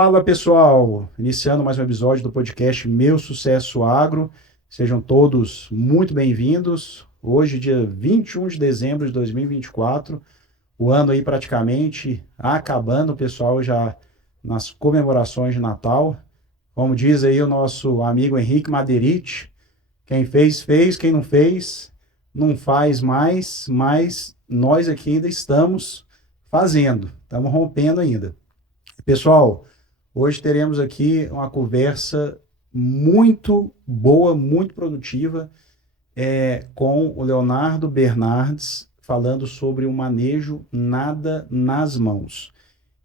Fala pessoal, iniciando mais um episódio do podcast Meu Sucesso Agro. Sejam todos muito bem-vindos. Hoje, dia 21 de dezembro de 2024, o ano aí praticamente acabando, pessoal, já nas comemorações de Natal. Como diz aí o nosso amigo Henrique Maderite, quem fez, fez, quem não fez, não faz mais, mas nós aqui ainda estamos fazendo, estamos rompendo ainda. Pessoal, hoje teremos aqui uma conversa muito boa, muito produtiva, com o Leonardo Bernardes, falando sobre o manejo nada nas mãos.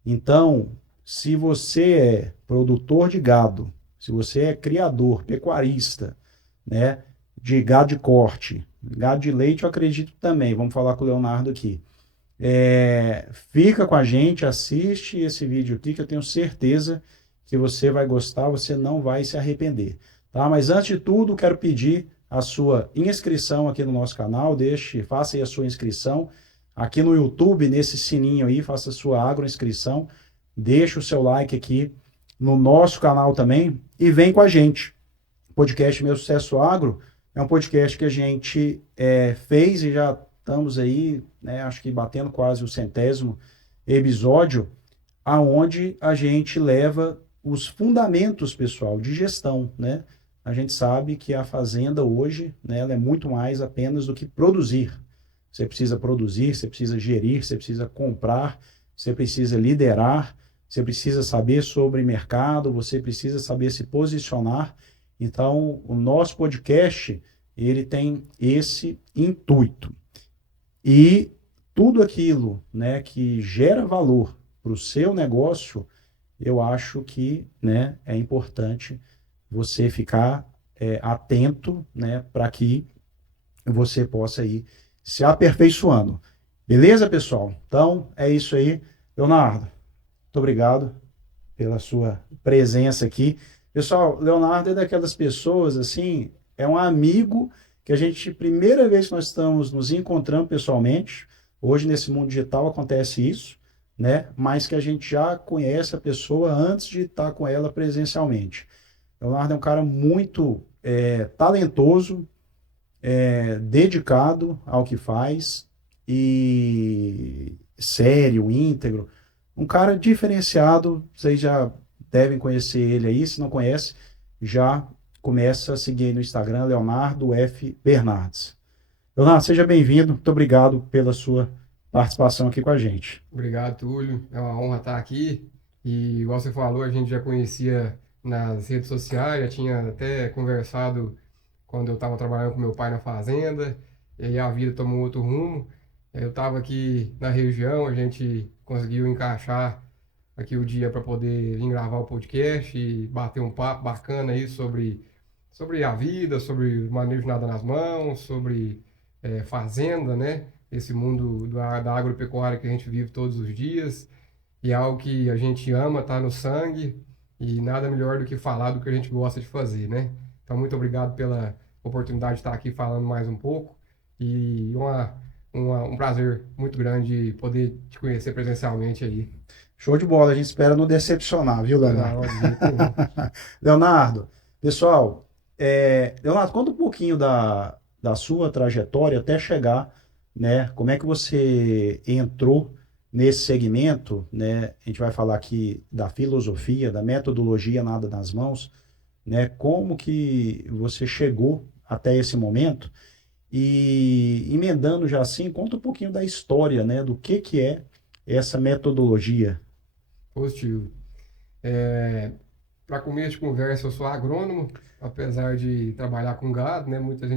Então, se você é produtor de gado, se você é criador, pecuarista, né, de gado de corte, gado de leite, eu acredito também, vamos falar com o Leonardo aqui. Fica com a gente, assiste esse vídeo aqui que eu tenho certeza que você vai gostar, você não vai se arrepender, tá? Mas antes de tudo, quero pedir a sua inscrição aqui no nosse canal, faça aí a sua inscrição aqui no YouTube, nesse sininho aí, faça a sua agroinscrição, deixa o seu like aqui no nosso canal também e vem com a gente. O podcast Meu Sucesso Agro é um podcast que a gente fez e já estamos aí, né, acho que batendo quase o 100º episódio, aonde a gente leva os fundamentos, pessoal, de gestão, né? A gente sabe que a fazenda hoje, né, ela é muito mais apenas do que produzir. Você precisa produzir, você precisa gerir, você precisa comprar, você precisa liderar, você precisa saber sobre mercado, você precisa saber se posicionar. Então, o nosso podcast, ele tem esse intuito. E tudo aquilo, né, que gera valor para o seu negócio, eu acho que, né, é importante você ficar atento, né, para que você possa ir se aperfeiçoando. Beleza, pessoal? Então, é isso aí. Leonardo, muito obrigado pela sua presença aqui. Pessoal, Leonardo é daquelas pessoas, assim, é um amigo que a gente, primeira vez que nós estamos nos encontrando pessoalmente, hoje nesse mundo digital acontece isso, né? Mas que a gente já conhece a pessoa antes de estar com ela presencialmente. Leonardo é um cara muito talentoso, dedicado ao que faz e sério, íntegro. Um cara diferenciado, vocês já devem conhecer ele aí, se não conhece, já começa a seguir aí no Instagram, Leonardo F. Bernardes. Leonardo, seja bem-vindo, muito obrigado pela sua participação aqui com a gente. Obrigado, Túlio. É uma honra estar aqui. E, igual você falou, a gente já conhecia nas redes sociais, já tinha até conversado quando eu estava trabalhando com meu pai na fazenda, e aí a vida tomou outro rumo. Eu estava aqui na região, a gente conseguiu encaixar aqui o dia para poder vir gravar o podcast e bater um papo bacana aí sobre a vida, sobre o manejo de nada nas mãos, sobre fazenda, né? Esse mundo da agropecuária que a gente vive todos os dias, e é algo que a gente ama, tá no sangue, e nada melhor do que falar do que a gente gosta de fazer, né? Então, muito obrigado pela oportunidade de estar aqui falando mais um pouco, e um prazer muito grande poder te conhecer presencialmente aí. Show de bola, a gente espera não decepcionar, viu, Leonardo? Não, de jeito nenhum. Leonardo, pessoal, Leonardo, conta um pouquinho da sua trajetória até chegar, né? Como é que você entrou nesse segmento, né? A gente vai falar aqui da filosofia, da metodologia nada nas mãos, né? Como que você chegou até esse momento? E emendando já assim, conta um pouquinho da história, né? Do que é essa metodologia. Positivo. Para começo de conversa, eu sou agrônomo, apesar de trabalhar com gado, né? Muita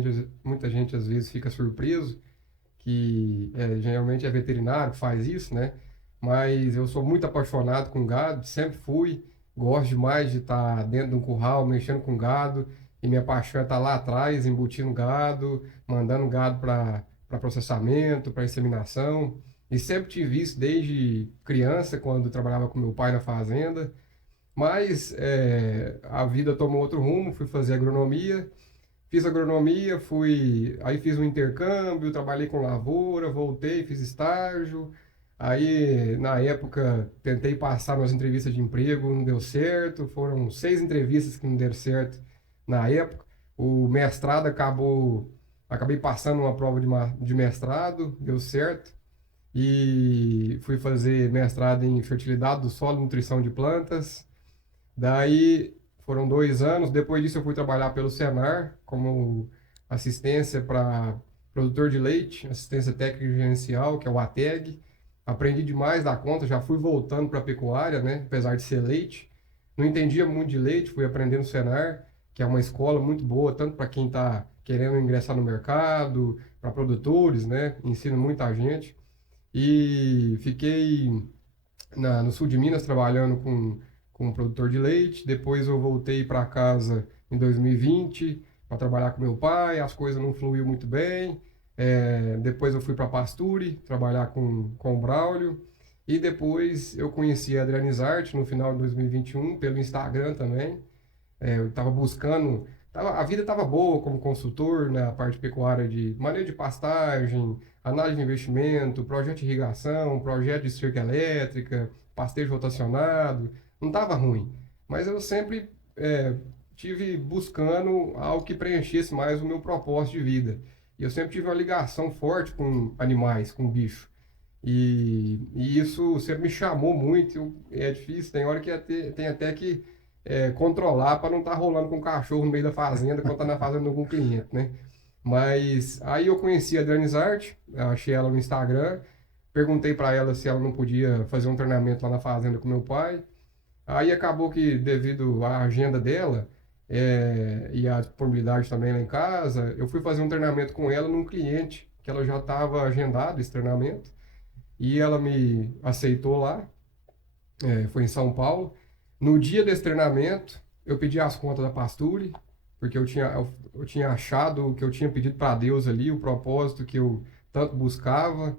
gente às vezes fica surpreso que geralmente é veterinário que faz isso, né? Mas eu sou muito apaixonado com gado, sempre fui, gosto demais de estar dentro de um curral, mexendo com gado, e minha paixão é estar lá atrás, embutindo gado, mandando gado para processamento, para inseminação. E sempre tive isso desde criança, quando trabalhava com meu pai na fazenda. Mas a vida tomou outro rumo, fui fazer agronomia, fiz agronomia, aí fiz um intercâmbio, trabalhei com lavoura, voltei, fiz estágio, Aí, na época, tentei passar nas entrevistas de emprego, não deu certo. Foram 6 entrevistas que não deram certo na época. O mestrado acabei passando uma prova de mestrado, deu certo. E fui fazer mestrado em fertilidade do solo e nutrição de plantas. Daí foram 2 anos. Depois disso, eu fui trabalhar pelo Senar como assistência para produtor de leite, assistência técnica e gerencial, que é o ATEG. Aprendi demais da conta, já fui voltando para a pecuária, né? Apesar de ser leite. Não entendia muito de leite, fui aprendendo no Senar, que é uma escola muito boa, tanto para quem está querendo ingressar no mercado, para produtores, né? Ensina muita gente. E fiquei no sul de Minas trabalhando com um produtor de leite. Depois eu voltei para casa em 2020 para trabalhar com meu pai. As coisas não fluíram muito bem. Depois eu fui para Pasture trabalhar com o Braulio. E depois eu conheci a Adriane Zarte no final de 2021 pelo Instagram também. Eu estava buscando, a vida estava boa como consultor na parte pecuária de manejo de pastagem, análise de investimento, projeto de irrigação, projeto de cerca elétrica, pastejo rotacionado, não estava ruim. Mas eu sempre tive buscando algo que preenchesse mais o meu propósito de vida. E eu sempre tive uma ligação forte com animais, com bicho. E isso sempre me chamou muito. É difícil, tem hora que tem até que controlar para não estar rolando com o cachorro no meio da fazenda quando está na fazenda de algum cliente, né? Mas aí eu conheci a Adriane Zarte, achei ela no Instagram, perguntei para ela se ela não podia fazer um treinamento lá na fazenda com meu pai. Aí acabou que, devido à agenda dela e à disponibilidade também lá em casa, eu fui fazer um treinamento com ela num cliente, que ela já estava agendado esse treinamento, e ela me aceitou lá, foi em São Paulo. No dia desse treinamento, eu pedi as contas da Pasture, porque eu tinha achado que eu tinha pedido para Deus ali o propósito que eu tanto buscava,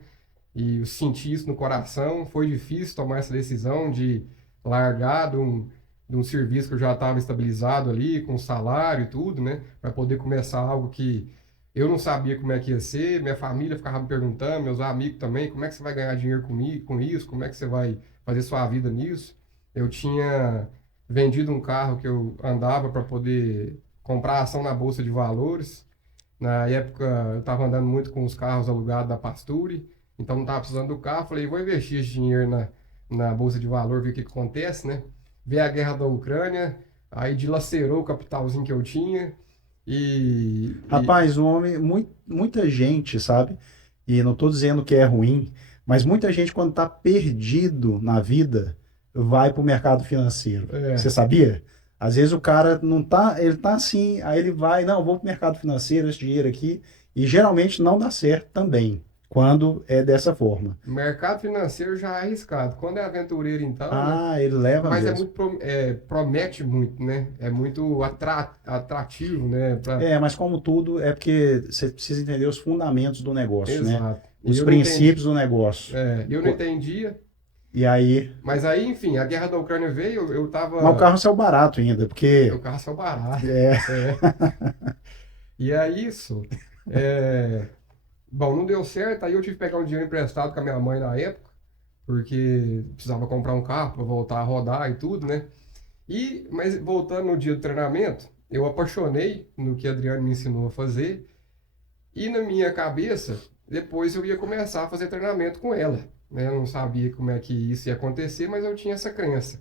e eu senti isso no coração. Foi difícil tomar essa decisão de largar de um serviço que eu já estava estabilizado ali, com salário e tudo, né? Para poder começar algo que eu não sabia como é que ia ser. Minha família ficava me perguntando, meus amigos também, como é que você vai ganhar dinheiro comigo, com isso? Como é que você vai fazer sua vida nisso? Eu tinha vendido um carro que eu andava para poder comprar ação na Bolsa de Valores. Na época, eu estava andando muito com os carros alugados da Pasture, então não estava precisando do carro. Falei, vou investir esse dinheiro na Bolsa de Valor, ver o que acontece, né? Ver a guerra da Ucrânia, aí dilacerou o capitalzinho que eu tinha. Rapaz, o homem, muita gente, sabe? E não estou dizendo que é ruim, mas muita gente, quando está perdido na vida, vai para o mercado financeiro. Você É, sabia? Às vezes o cara não tá, ele tá assim, aí ele vai, não, vou para o mercado financeiro, esse dinheiro aqui, e geralmente não dá certo também, quando é dessa forma. mercado financeiro já é arriscado. Quando é aventureiro, então, né? Ah, ele leva Mas mesmo. promete muito, né? É muito atrativo, né? Mas como tudo, é porque você precisa entender os fundamentos do negócio, né? Exato. E Os eu não entendi. princípios do negócio. Eu não entendia. E aí, Mas aí, enfim, a guerra da Ucrânia veio, eu mas o tava. carro saiu barato ainda, O porque carro saiu barato. é, É. E é isso. É, bom, não deu certo, aí eu tive que pegar um dinheiro emprestado com a minha mãe na época, porque precisava comprar um carro para voltar a rodar e tudo, né? Mas voltando no dia do treinamento, eu apaixonei no que a Adriane me ensinou a fazer, e na minha cabeça, depois eu ia começar a fazer treinamento com ela, né? Eu não sabia como é que isso ia acontecer, mas eu tinha essa crença.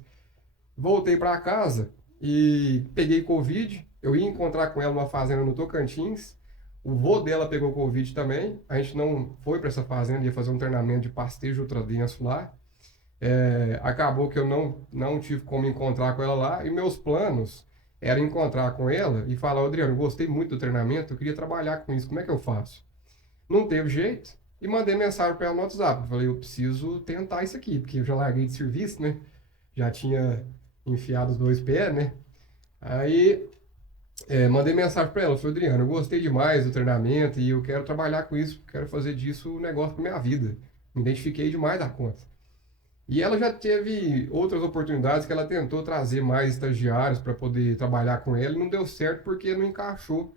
Voltei para casa e peguei Covid. Eu ia encontrar com ela numa fazenda no Tocantins. O vô dela pegou Covid também. A gente não foi para essa fazenda, ia fazer um treinamento de pastejo ultradenso lá. Acabou que eu não tive como encontrar com ela lá. E meus planos eram encontrar com ela e falar: Adriano, eu gostei muito do treinamento, eu queria trabalhar com isso, como é que eu faço? Não teve jeito e mandei mensagem para ela no WhatsApp. Eu falei: eu preciso tentar isso aqui, porque eu já larguei de serviço, né? Já tinha enfiado os 2 pés, né? Aí mandei mensagem para ela, falei: Adriano, eu gostei demais do treinamento e eu quero trabalhar com isso, quero fazer disso um negócio para minha vida. Me identifiquei demais da conta. E ela já teve outras oportunidades que ela tentou trazer mais estagiários para poder trabalhar com ela e não deu certo porque não encaixou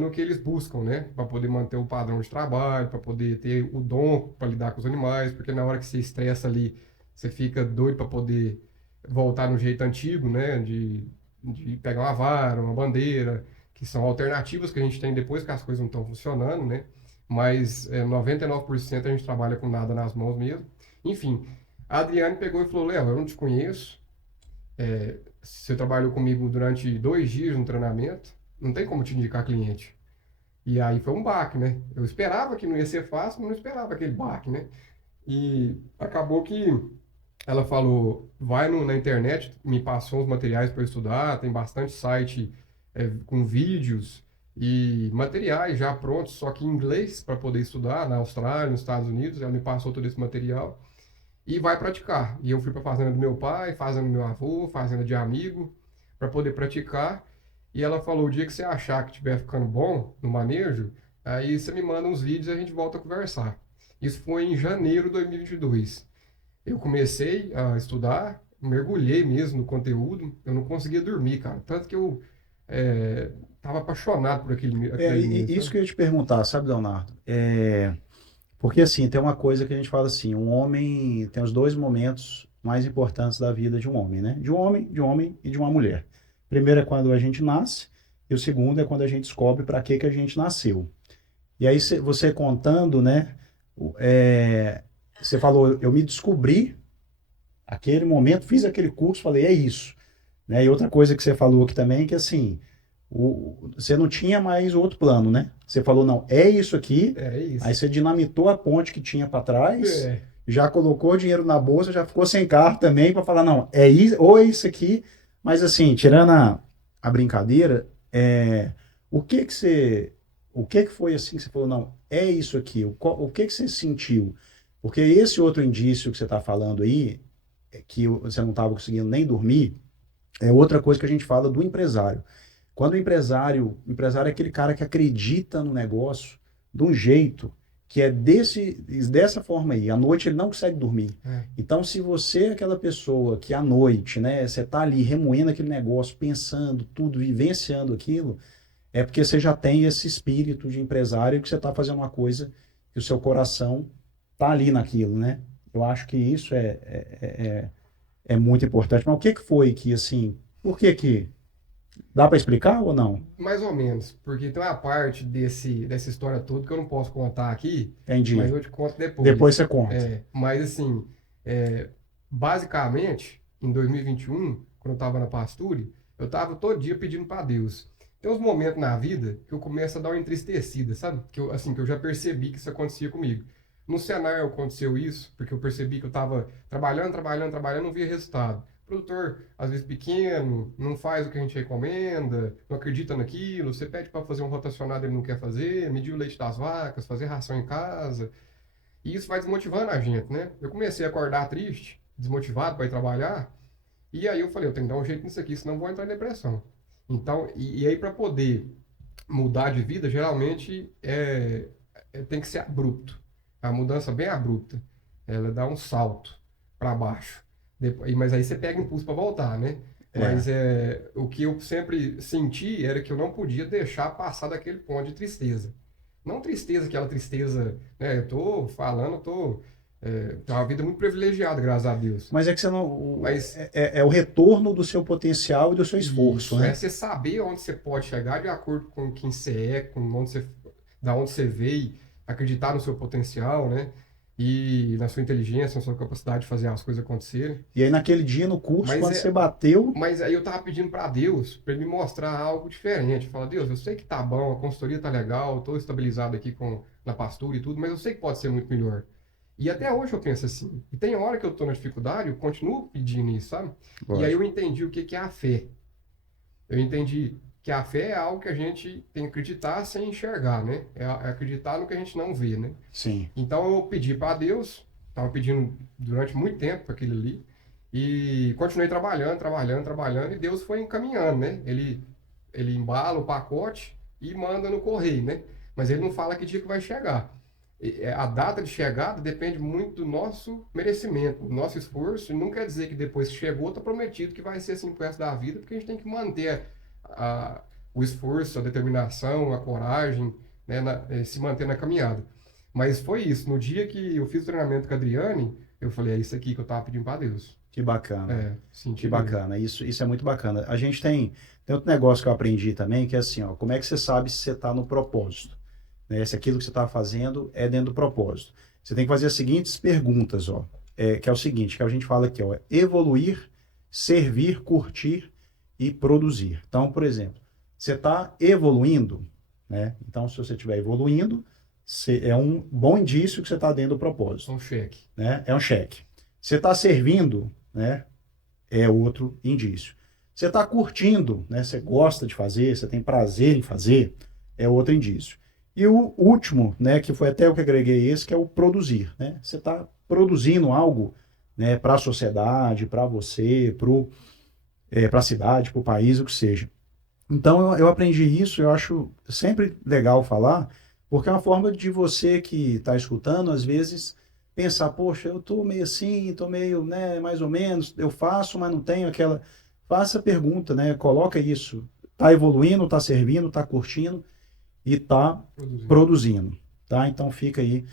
no que eles buscam, né? Para poder manter o padrão de trabalho, para poder ter o dom para lidar com os animais, porque na hora que você estressa ali, você fica doido para poder voltar no jeito antigo, né? De pegar uma vara, uma bandeira, que são alternativas que a gente tem depois que as coisas não estão funcionando, né? Mas 99% a gente trabalha com nada nas mãos mesmo. Enfim, a Adriane pegou e falou, Léo, eu não te conheço, você trabalhou comigo durante 2 dias no treinamento, não tem como te indicar cliente. E aí foi um baque, né? Eu esperava que não ia ser fácil, mas não esperava aquele baque, né? E acabou que ela falou, vai na internet, me passou uns materiais para eu estudar, tem bastante site com vídeos e materiais já prontos, só que em inglês, para poder estudar na Austrália, nos Estados Unidos. Ela me passou todo esse material e vai praticar. E eu fui para a fazenda do meu pai, fazenda do meu avô, fazenda de amigo, para poder praticar. E ela falou, o dia que você achar que estiver ficando bom no manejo, aí você me manda uns vídeos e a gente volta a conversar. Isso foi em janeiro de 2022. Eu comecei a estudar, mergulhei mesmo no conteúdo, eu não conseguia dormir, cara. Tanto que eu tava apaixonado por aquilo ali mesmo, Isso sabe? que eu ia te perguntar, sabe, Leonardo? Porque assim, tem uma coisa que a gente fala assim, um homem tem os dois momentos mais importantes da vida de um homem, né? De um homem e de uma mulher. Primeiro é quando a gente nasce, e o segundo é quando a gente descobre para que a gente nasceu. E aí você contando, né? Você falou, eu me descobri aquele momento, fiz aquele curso, falei, é isso. Né? E outra coisa que você falou aqui também, que assim, você não tinha mais outro plano, né? Você falou, não, é isso aqui, É aí isso. você dinamitou a ponte que tinha para trás, É, já colocou dinheiro na bolsa, já ficou sem carro também para falar, não, é isso, ou é isso aqui, mas assim, tirando a brincadeira, o que que foi assim que você falou, não, é isso aqui, o que que você sentiu? Porque esse outro indício que você está falando aí, que você não estava conseguindo nem dormir, é outra coisa que a gente fala do empresário. Quando o empresário é aquele cara que acredita no negócio de um jeito que é dessa forma aí. À noite ele não consegue dormir. é. Então, se você é aquela pessoa que à noite, né, você está ali remoendo aquele negócio, pensando tudo, vivenciando aquilo, é porque você já tem esse espírito de empresário que você está fazendo uma coisa que o seu coração está ali naquilo, né? Eu acho que isso é muito importante. Mas o que que foi que, assim, por que que... Dá para explicar ou não? Mais ou menos, porque tem uma parte dessa história toda que eu não posso contar aqui, mas Entendi. eu te conto Depois depois. você conta. Mas assim, é, basicamente, em 2021, quando eu estava na Pasture, eu estava todo dia pedindo para Deus. Tem uns momentos na vida que eu começo a dar uma entristecida, sabe? Que eu já percebi que isso acontecia comigo. No cenário aconteceu isso, porque eu percebi que eu estava trabalhando, trabalhando, trabalhando, não via resultado. O produtor, às vezes pequeno, não faz o que a gente recomenda, não acredita naquilo, você pede para fazer um rotacionado, ele não quer fazer, medir o leite das vacas, fazer ração em casa. E isso vai desmotivando a gente, né? Eu comecei a acordar triste, desmotivado para ir trabalhar, e aí eu falei, eu tenho que dar um jeito nisso aqui, senão eu vou entrar em depressão. Então, e aí para poder mudar de vida, geralmente tem que ser abrupto. A mudança bem abrupta. Ela dá um salto para baixo. Mas aí você pega impulso para voltar, né? É. Mas o que eu sempre senti era que eu não podia deixar passar daquele ponto de tristeza. Não tristeza, aquela tristeza, né? Eu tô falando, tenho uma vida muito privilegiada, graças a Deus. Mas é que você não. Mas É o retorno do seu potencial e do seu esforço, isso, é né? você saber onde você pode chegar de acordo com quem você é, da onde você veio, acreditar no seu potencial, né? E na sua inteligência, na sua capacidade de fazer as coisas acontecerem. E aí, naquele dia no curso, Mas, quando você bateu, mas aí eu tava pedindo para Deus, para ele me mostrar algo diferente. Falar, Deus, eu sei que tá bom, a consultoria tá legal, tô estabilizado aqui na pastura e tudo, mas eu sei que pode ser muito melhor. E até hoje eu penso assim. E tem hora que eu tô na dificuldade, eu continuo pedindo isso, sabe? E aí eu lógico. entendi o que que é a fé. Eu entendi que a fé é algo que a gente tem que acreditar sem enxergar, né? É acreditar no que a gente não vê, né? Sim. Então eu pedi para Deus, estava pedindo durante muito tempo para aquilo ali, e continuei trabalhando, trabalhando, trabalhando, e Deus foi encaminhando, né? Ele embala o pacote e manda no correio, né? Mas ele não fala que dia que vai chegar. A data de chegada depende muito do nosso merecimento, do nosso esforço, e não quer dizer que depois que chegou, está prometido que vai ser assim pro resto da vida, porque a gente tem que manter a, o esforço, a determinação, a coragem, né, se manter na caminhada. Mas foi isso. No dia que eu fiz o treinamento com a Adriane, eu falei, é isso aqui que eu tava pedindo para Deus. Que bacana. Senti Que bacana. Isso é muito bacana. A gente tem outro negócio que eu aprendi também, que é assim, ó, como é que você sabe se você está no propósito? Né? Se aquilo que você está fazendo é dentro do propósito. Você tem que fazer as seguintes perguntas, ó, que é o seguinte, que a gente fala aqui, ó, evoluir, servir, curtir e produzir. Então, por exemplo, você está evoluindo, né? Então, se você estiver evoluindo, é um bom indício que você está dentro do propósito. É um cheque. Né? É um cheque. Você está servindo, né? É outro indício. Você está curtindo, né? Você gosta de fazer, você tem prazer em fazer, é outro indício. E o último, né? Que foi até o que agreguei esse, que é o produzir, né? Você está produzindo algo, né? Para a sociedade, para você, para a cidade, para o país, o que seja. Então eu aprendi isso, eu acho sempre legal falar, porque é uma forma de você que está escutando, às vezes, pensar, poxa, eu estou meio assim, estou meio, né, mais ou menos, eu faço, mas não tenho aquela... Faça a pergunta, né? Coloca isso. Está evoluindo, está servindo, está curtindo e está produzindo. Tá? Então fica aí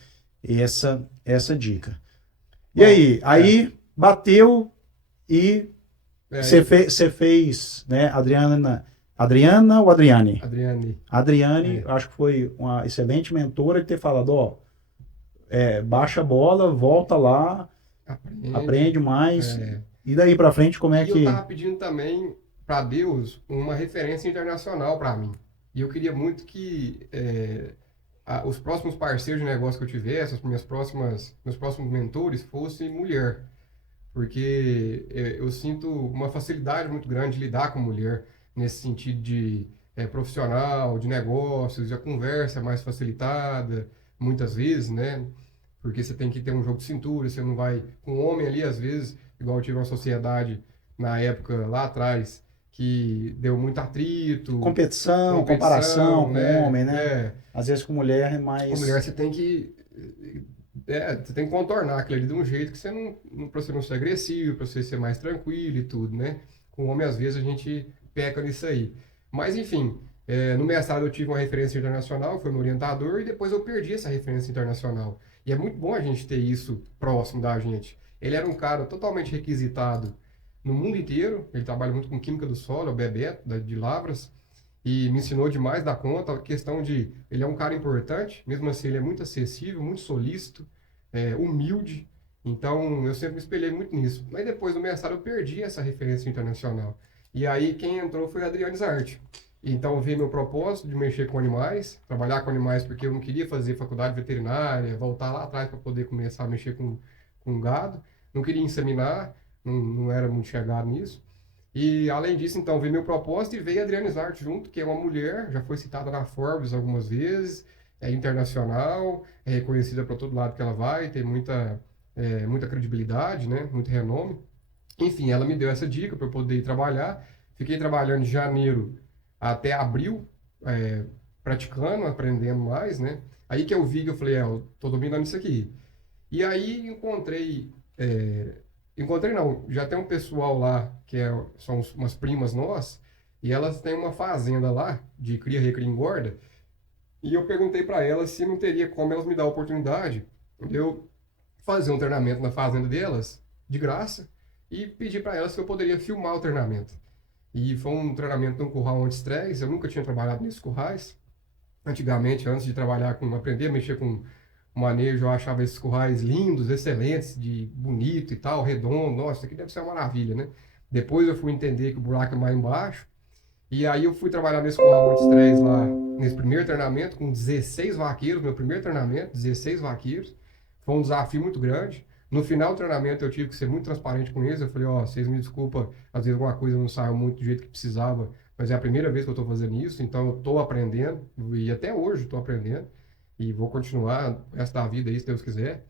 essa dica. E aí bateu e você fez, né, Adriana ou Adriane? Adriane, acho que foi uma excelente mentora de ter falado, ó, baixa a bola, volta lá, aprende mais. E daí pra frente, como é que... eu tava pedindo também para Deus uma referência internacional para mim. E eu queria muito que os próximos parceiros de negócio que eu tivesse, meus próximos mentores, fossem mulher. Porque eu sinto uma facilidade muito grande de lidar com mulher, nesse sentido de profissional, de negócios, a conversa é mais facilitada, muitas vezes, né? Porque você tem que ter um jogo de cintura, você não vai... Com homem ali, às vezes, igual eu tive uma sociedade na época, lá atrás, que deu muito atrito. Competição, comparação com homem, né? Às vezes com mulher é mais... Com mulher você tem que... você tem que contornar aquilo ali de um jeito que pra você não ser agressivo, pra você ser mais tranquilo e tudo, né? Com homem, às vezes, a gente peca nisso aí. Mas, enfim, no mestrado eu tive uma referência internacional, foi meu orientador, e depois eu perdi essa referência internacional. E é muito bom a gente ter isso próximo da gente. Ele era um cara totalmente requisitado no mundo inteiro, ele trabalha muito com química do solo, é o Bebeto, de Lavras, e me ensinou demais da conta, a questão de... Ele é um cara importante, mesmo assim ele é muito acessível, muito solícito, humilde, então eu sempre me espelhei muito nisso. Mas depois do mestrado eu perdi essa referência internacional. E aí quem entrou foi a Adriane Zarte. Então eu vi meu propósito de mexer com animais, trabalhar com animais porque eu não queria fazer faculdade veterinária, voltar lá atrás para poder começar a mexer com gado, não queria inseminar, não era muito chegado nisso. E além disso, então, veio meu propósito e veio a Adriane Zarte junto, que é uma mulher, já foi citada na Forbes algumas vezes, é internacional, é reconhecida para todo lado que ela vai, tem muita credibilidade, né, muito renome. Enfim, ela me deu essa dica para eu poder ir trabalhar. Fiquei trabalhando de janeiro até abril, praticando, aprendendo mais, né. Aí que eu vi que eu falei, eu tô dominando isso aqui. E aí encontrei não, já tem um pessoal lá, são umas primas nossas, e elas têm uma fazenda lá, de cria, recria e engorda, e eu perguntei para elas se não teria como elas me dar a oportunidade de eu fazer um treinamento na fazenda delas, de graça, e pedi para elas se eu poderia filmar o treinamento. E foi um treinamento num curral anti-estresse, eu nunca tinha trabalhado nesses currais. Antigamente, antes de aprender a mexer com manejo, eu achava esses currais lindos, excelentes, de bonito e tal, redondo. Nossa, isso aqui deve ser uma maravilha, né? Depois eu fui entender que o buraco é mais embaixo. E aí eu fui trabalhar nesse curral anti-estresse lá, nesse primeiro treinamento, com 16 vaqueiros, meu primeiro treinamento, 16 vaqueiros. Foi um desafio muito grande. No final do treinamento eu tive que ser muito transparente com eles. Eu falei, vocês me desculpam, às vezes alguma coisa não saiu muito do jeito que precisava, mas é a primeira vez que eu estou fazendo isso, então eu estou aprendendo, e até hoje estou aprendendo, e vou continuar o resto da vida aí, se Deus quiser.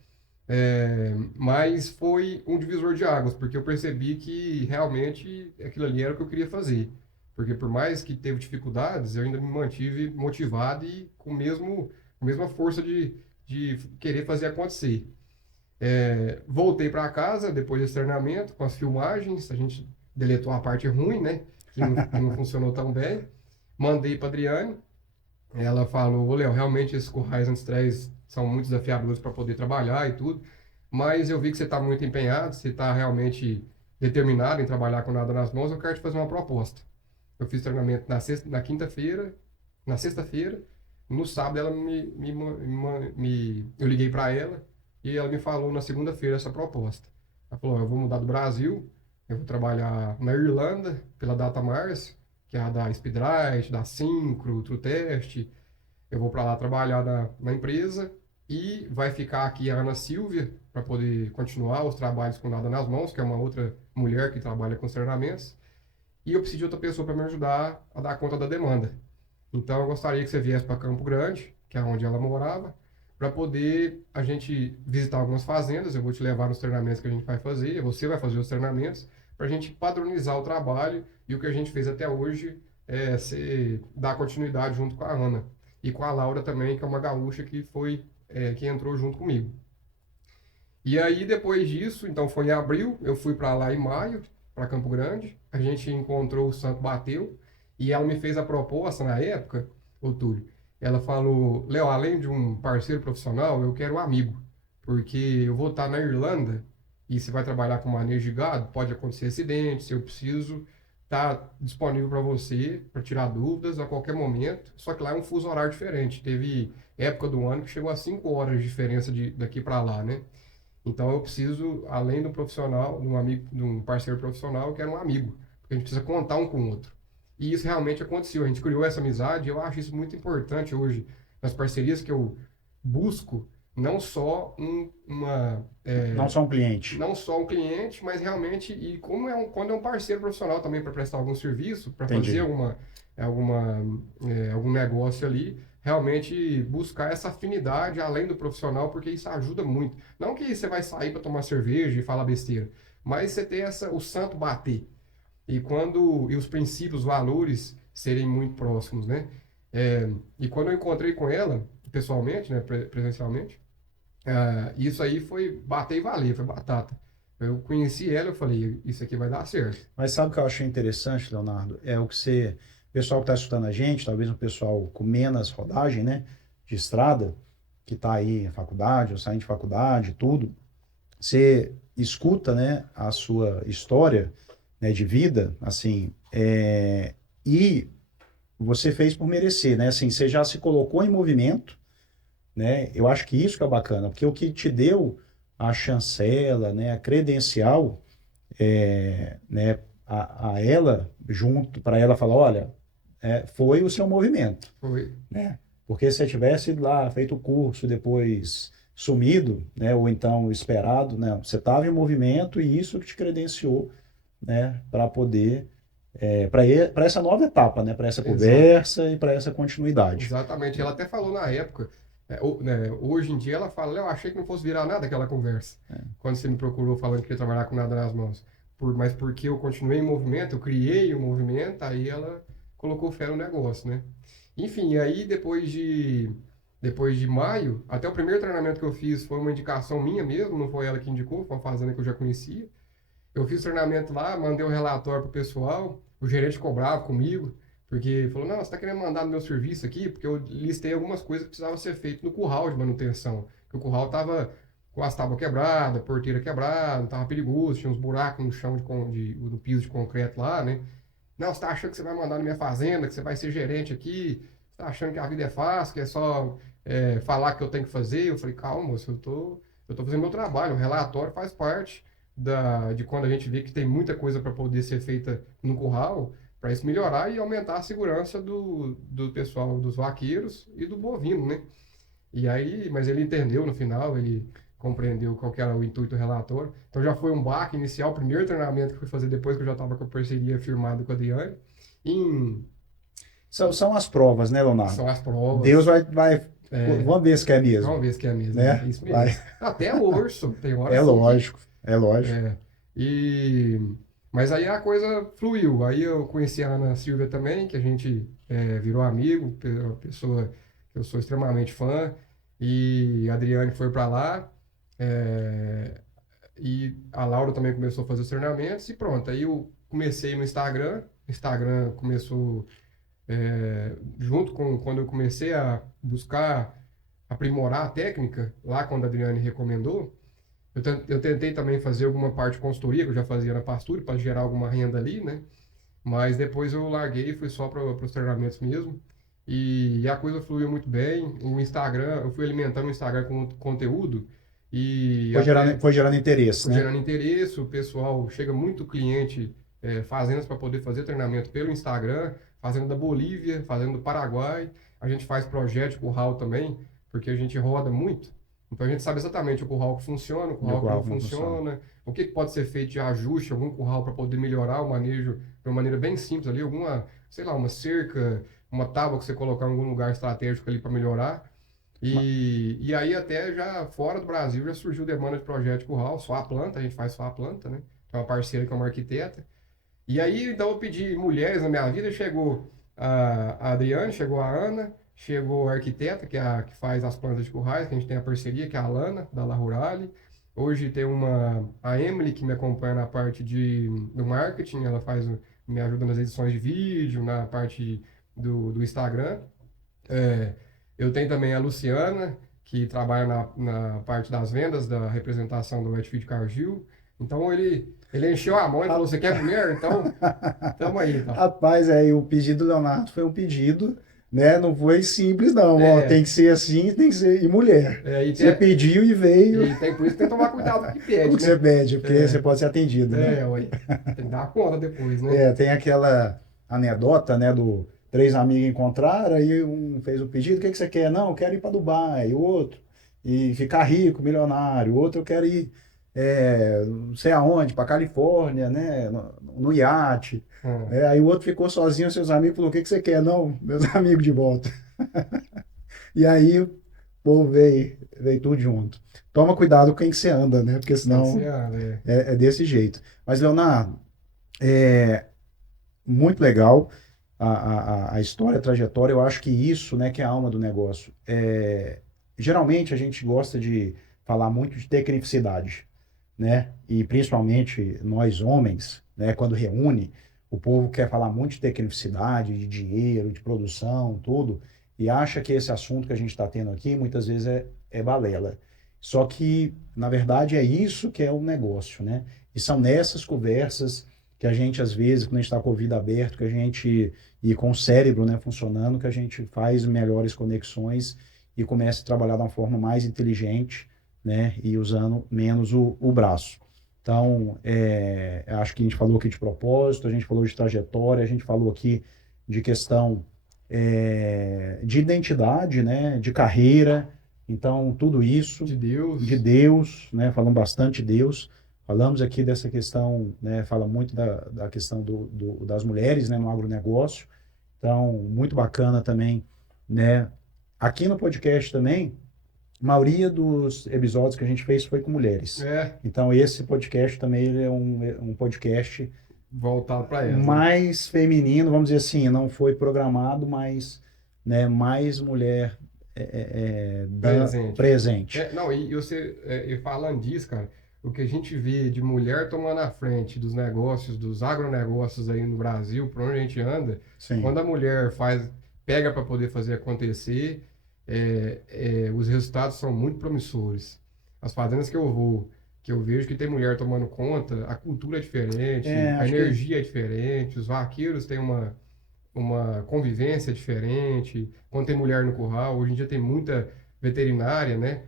Mas foi um divisor de águas, porque eu percebi que realmente aquilo ali era o que eu queria fazer. Porque por mais que teve dificuldades, eu ainda me mantive motivado e com a mesma força de querer fazer acontecer. Voltei para casa depois desse treinamento, com as filmagens, a gente deletou a parte ruim, né? Que não funcionou tão bem. Mandei para Adriane, ela falou, ô Léo, realmente esses currais antiestresse são muito desafiadores para poder trabalhar e tudo, mas eu vi que você está muito empenhado, você está realmente determinado em trabalhar com nada nas mãos, eu quero te fazer uma proposta. Eu fiz treinamento na quinta-feira, na sexta-feira, no sábado ela eu liguei para ela e ela me falou na segunda-feira essa proposta. Ela falou, eu vou mudar do Brasil, eu vou trabalhar na Irlanda pela Datamars, que é a da Speedrite, da Syncro, TrueTest. Eu vou para lá trabalhar na empresa e vai ficar aqui a Ana Silvia para poder continuar os trabalhos com nada nas mãos, que é uma outra mulher que trabalha com os treinamentos. E eu preciso de outra pessoa para me ajudar a dar conta da demanda. Então eu gostaria que você viesse para Campo Grande, que é onde ela morava, para poder a gente visitar algumas fazendas. Eu vou te levar nos treinamentos que a gente vai fazer, você vai fazer os treinamentos, para a gente padronizar o trabalho e o que a gente fez até hoje dar continuidade junto com a Ana. E com a Laura também, que é uma gaúcha que que entrou junto comigo. E aí, depois disso, então foi em abril, eu fui para lá em maio, para Campo Grande, a gente encontrou o Santo Bateu, e ela me fez a proposta na época, ô Túlio, ela falou, Léo, além de um parceiro profissional, eu quero um amigo, porque eu vou estar na Irlanda, e você vai trabalhar com manejo de gado, pode acontecer acidente, se eu preciso estar disponível para você, para tirar dúvidas a qualquer momento, só que lá é um fuso horário diferente, teve época do ano que chegou a 5 horas de diferença daqui para lá, né? Então eu preciso, além de um profissional, de um amigo, de um parceiro profissional, eu quero um amigo, porque a gente precisa contar um com o outro. E isso realmente aconteceu. A gente criou essa amizade e eu acho isso muito importante hoje nas parcerias que eu busco, não só Não só um cliente. não só um cliente, mas realmente e como quando é um parceiro profissional também para prestar algum serviço, para fazer Entendi. algum negócio ali, realmente buscar essa afinidade além do profissional, porque isso ajuda muito. Não que você vai sair para tomar cerveja e falar besteira, mas você ter o santo bater. E os princípios, os valores serem muito próximos, né? E quando eu encontrei com ela, pessoalmente, né, presencialmente, isso aí foi bater e valer, foi batata. Eu conheci ela, eu falei, isso aqui vai dar certo. Mas sabe o que eu achei interessante, Leonardo? É o que você, o pessoal que está escutando a gente, talvez um pessoal com menos rodagem, né, de estrada, que está aí em faculdade ou saindo de faculdade, tudo, você escuta, né, a sua história, né, de vida, assim, e você fez por merecer, né? Assim, você já se colocou em movimento, né? Eu acho que isso que é bacana, porque o que te deu a chancela, né, a credencial, né, a ela junto para ela falar, olha, foi o seu movimento, Foi. né? Porque se você tivesse ido lá, feito o curso, depois sumido, né, ou então esperado, né, você estava em movimento e isso que te credenciou, né, para poder para essa nova etapa, né, para essa Exato. conversa e para essa continuidade. Exatamente. Ela até falou na época, né, hoje em dia ela fala, eu achei que não fosse virar nada aquela conversa. Quando você me procurou falando que ia trabalhar com nada nas mãos. Mas porque eu continuei em movimento, eu criei o movimento, aí ela colocou fé no negócio, né? Enfim, e aí depois de maio, até o primeiro treinamento que eu fiz foi uma indicação minha mesmo, não foi ela que indicou, foi uma fazenda que eu já conhecia. Eu fiz treinamento lá, mandei um relatório pro pessoal, o gerente ficou bravo comigo, porque falou, não, você está querendo mandar no meu serviço aqui, porque eu listei algumas coisas que precisavam ser feitas no curral de manutenção, que o curral estava com as tábuas quebradas, porteira quebrada, estava perigoso, tinha uns buracos no chão, no piso de concreto lá, né? Não, você está achando que você vai mandar na minha fazenda, que você vai ser gerente aqui, você está achando que a vida é fácil, que é só falar que eu tenho que fazer? Eu falei, calma, moço, eu tô fazendo meu trabalho, o relatório faz parte de quando a gente vê que tem muita coisa para poder ser feita no curral, para isso melhorar e aumentar a segurança do pessoal, dos vaqueiros e do bovino, né? E aí, mas ele entendeu no final, ele compreendeu qual que era o intuito do relatório. Então já foi um baque inicial, o primeiro treinamento que eu fui fazer depois que eu já estava com a parceria firmada com a Adriane. Em, São as provas, né, Leonardo? são as Deus provas. vai, É, vamos ver se quer mesmo, vamos ver se que é mesmo, né? É né? isso Vai. mesmo. Até o urso, tem hora É assim que lógico, é lógico. É, e, mas aí a coisa fluiu. Aí eu conheci a Ana Silvia também, que a gente virou amigo, uma pessoa que eu sou extremamente fã. E a Adriane foi para lá. é, e a Laura também começou a fazer os treinamentos. E pronto. Aí eu comecei no Instagram. O Instagram começou. junto com quando eu comecei a buscar aprimorar a técnica, lá quando a Adriane recomendou, eu tentei também fazer alguma parte de consultoria, que eu já fazia na pastura, para gerar alguma renda ali, né? Mas depois eu larguei e fui só para os treinamentos mesmo. E a coisa fluiu muito bem. O Instagram, eu fui alimentando o Instagram com conteúdo e até Foi gerando interesse, foi né? gerando interesse. O pessoal chega muito cliente fazendas para poder fazer treinamento pelo Instagram, fazendo da Bolívia, fazendo do Paraguai. A gente faz projeto de curral também, porque a gente roda muito. Então a gente sabe exatamente o curral que funciona, o E o curral que qual não não funciona. funciona, o que pode ser feito de ajuste, algum curral para poder melhorar o manejo de uma maneira bem simples ali, alguma, sei lá, uma cerca, uma tábua que você colocar em algum lugar estratégico ali para melhorar. Ma- E aí até já fora do Brasil já surgiu demanda de projeto de curral, só a planta, a gente faz só a planta, né? Tem uma parceira que é uma arquiteta. E aí então eu pedi mulheres na minha vida, chegou a Adriane, chegou a Ana, chegou a arquiteta, que é a que faz as plantas de currais, que a gente tem a parceria, que é a Lana, da La Rurale. Hoje tem a Emily, que me acompanha na parte do marketing, ela me ajuda nas edições de vídeo, na parte do Instagram. É, eu tenho também a Luciana, que trabalha na parte das vendas, da representação do Wetfield Cargill. Então ele encheu a mão e falou: Você quer mulher? Então, tamo aí, então. Rapaz, e o pedido do Leonardo foi um pedido, né? Não foi simples, não. Ó, tem É, que ser assim, tem que ser. E mulher. é, Você pediu e veio. e tem por isso que tem que tomar cuidado com o que Com o pede, que você né? pede, porque você É, pode ser atendido, né? ué. Tem que dar conta depois, né? Tem aquela anedota, né, do três amigos encontraram, aí um fez o pedido, o que que você quer? Não, eu quero ir para Dubai, o outro, e ficar rico, milionário, o outro eu quero ir, não sei aonde, para Califórnia, né, no iate. Ah, Aí o outro ficou sozinho, seus amigos falou, o que que você quer? Não, meus amigos de volta. E aí o povo veio tudo junto. Toma cuidado com quem que você anda, né, porque tem que ser, senão é. é desse jeito. Mas, Leonardo, muito legal a história, a trajetória. Eu acho que isso, né, que é a alma do negócio. Geralmente a gente gosta de falar muito de tecnicidade, né? E principalmente nós homens, né, quando reúne, o povo quer falar muito de tecnicidade, de dinheiro, de produção, tudo, e acha que esse assunto que a gente está tendo aqui muitas vezes é balela. Só que, na verdade, é isso que é o negócio, né? E são nessas conversas que a gente, às vezes, quando a gente está com o ouvido aberto, que a gente, e com o cérebro, né, funcionando, que a gente faz melhores conexões e começa a trabalhar de uma forma mais inteligente, né, e usando menos o braço. Então, acho que a gente falou aqui de propósito, a gente falou de trajetória, a gente falou aqui de questão de identidade, né, de carreira. Então, tudo isso De de Deus. Deus, né, falando bastante de Deus. Falamos aqui dessa questão, né, fala muito da questão das mulheres, né, no agronegócio. Então, muito bacana também, né? Aqui no podcast também, a maioria dos episódios que a gente fez foi com mulheres. É, Então, esse podcast também ele é um podcast voltado para elas, né? mais feminino, vamos dizer assim, não foi programado, mas, né, mais mulher Presente. presente. Não, e falando disso, cara, o que a gente vê de mulher tomando a frente dos negócios, dos agronegócios aí no Brasil, por onde a gente anda, Sim, quando a mulher pega para poder fazer acontecer, os resultados são muito promissores. As fazendas que eu vou, que eu vejo que tem mulher tomando conta, a cultura é diferente, a acho que energia é diferente, os vaqueiros têm uma convivência diferente. Quando tem mulher no curral, hoje em dia tem muita veterinária, né?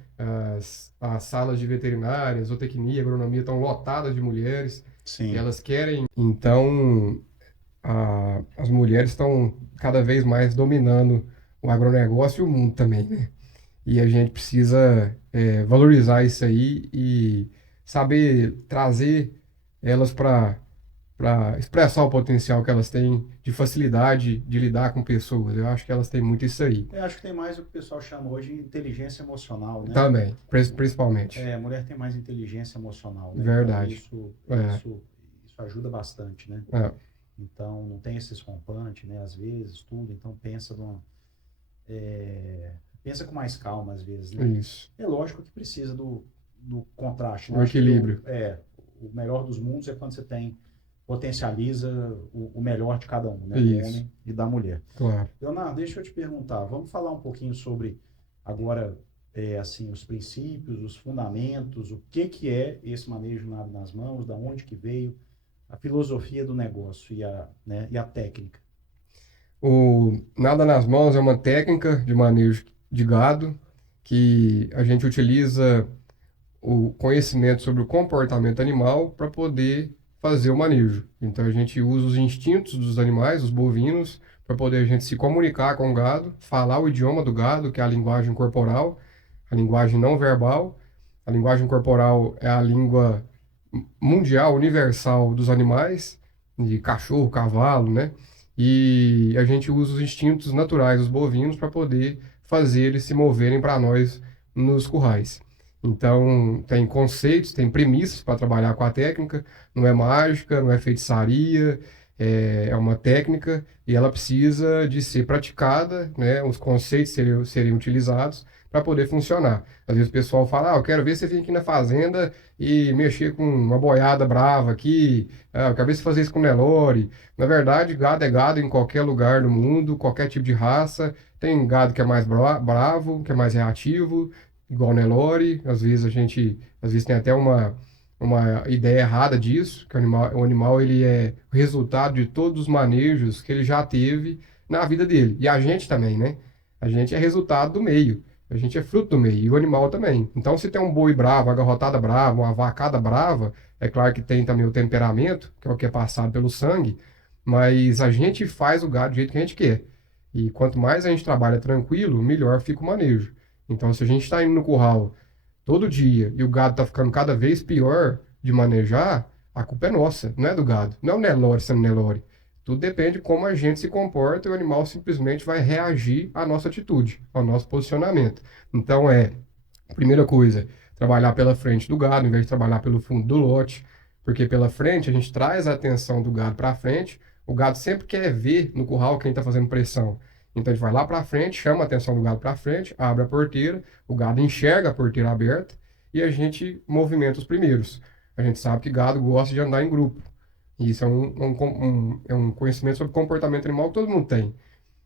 As salas de veterinária, zootecnia, agronomia estão lotadas de mulheres e sim. elas querem. Então, as mulheres estão cada vez mais dominando o agronegócio e o mundo também, né? E a gente precisa valorizar isso aí e saber trazer elas para expressar o potencial que elas têm de facilidade de lidar com pessoas. Eu acho que elas têm muito isso aí. Eu acho que tem mais o que o pessoal chama hoje de inteligência emocional, né? Também, principalmente. A mulher tem mais inteligência emocional, né? Então Verdade. É, isso ajuda bastante, né? é, Então não tem esses rompantes, né? Às vezes tudo, então pensa com mais calma às vezes, né? isso. É lógico que precisa do contraste, né? O Acho que equilíbrio. o melhor dos mundos é quando você tem potencializa o melhor de cada um, né? Do Isso, homem e da mulher. claro. Leonardo, deixa eu te perguntar, vamos falar um pouquinho sobre agora, assim, os princípios, os fundamentos, o que é esse manejo nada nas mãos, da onde que veio, a filosofia do negócio né, e a técnica. O nada nas mãos é uma técnica de manejo de gado que a gente utiliza o conhecimento sobre o comportamento animal para poder fazer o manejo. Então a gente usa os instintos dos animais, os bovinos, para poder a gente se comunicar com o gado, falar o idioma do gado, que é a linguagem corporal, a linguagem não verbal. A linguagem corporal é a língua mundial, universal dos animais, de cachorro, cavalo, né? E a gente usa os instintos naturais dos bovinos para poder fazer eles se moverem para nós nos currais. Então, tem conceitos, tem premissas para trabalhar com a técnica, não é mágica, não é feitiçaria, é uma técnica e ela precisa de ser praticada, né? Os conceitos seriam utilizados para poder funcionar. Às vezes o pessoal fala, eu quero ver você vir aqui na fazenda e mexer com uma boiada brava aqui, eu quero ver você fazer isso com Nelore. Na verdade, gado é gado em qualquer lugar do mundo, qualquer tipo de raça. Tem gado que é mais bravo, que é mais reativo, igual Nelore. Às vezes tem até uma ideia errada disso, que o animal ele é o resultado de todos os manejos que ele já teve na vida dele. E a gente também, né? A gente é resultado do meio. A gente é fruto do meio, e o animal também. Então, se tem um boi bravo, uma garrotada brava, uma vacada brava, é claro que tem também o temperamento, que é o que é passado pelo sangue, mas a gente faz o gado do jeito que a gente quer. E quanto mais a gente trabalha tranquilo, melhor fica o manejo. Então, se a gente está indo no curral todo dia e o gado está ficando cada vez pior de manejar, a culpa é nossa, não é do gado. Não é o Nelore sendo Nelore. Tudo depende de como a gente se comporta e o animal simplesmente vai reagir à nossa atitude, ao nosso posicionamento. Então, primeira coisa, trabalhar pela frente do gado, em vez de trabalhar pelo fundo do lote, porque pela frente a gente traz a atenção do gado para frente. O gado sempre quer ver no curral quem está fazendo pressão. Então, a gente vai lá para frente, chama a atenção do gado para frente, abre a porteira, o gado enxerga a porteira aberta e a gente movimenta os primeiros. A gente sabe que gado gosta de andar em grupo. E isso é um conhecimento sobre comportamento animal que todo mundo tem.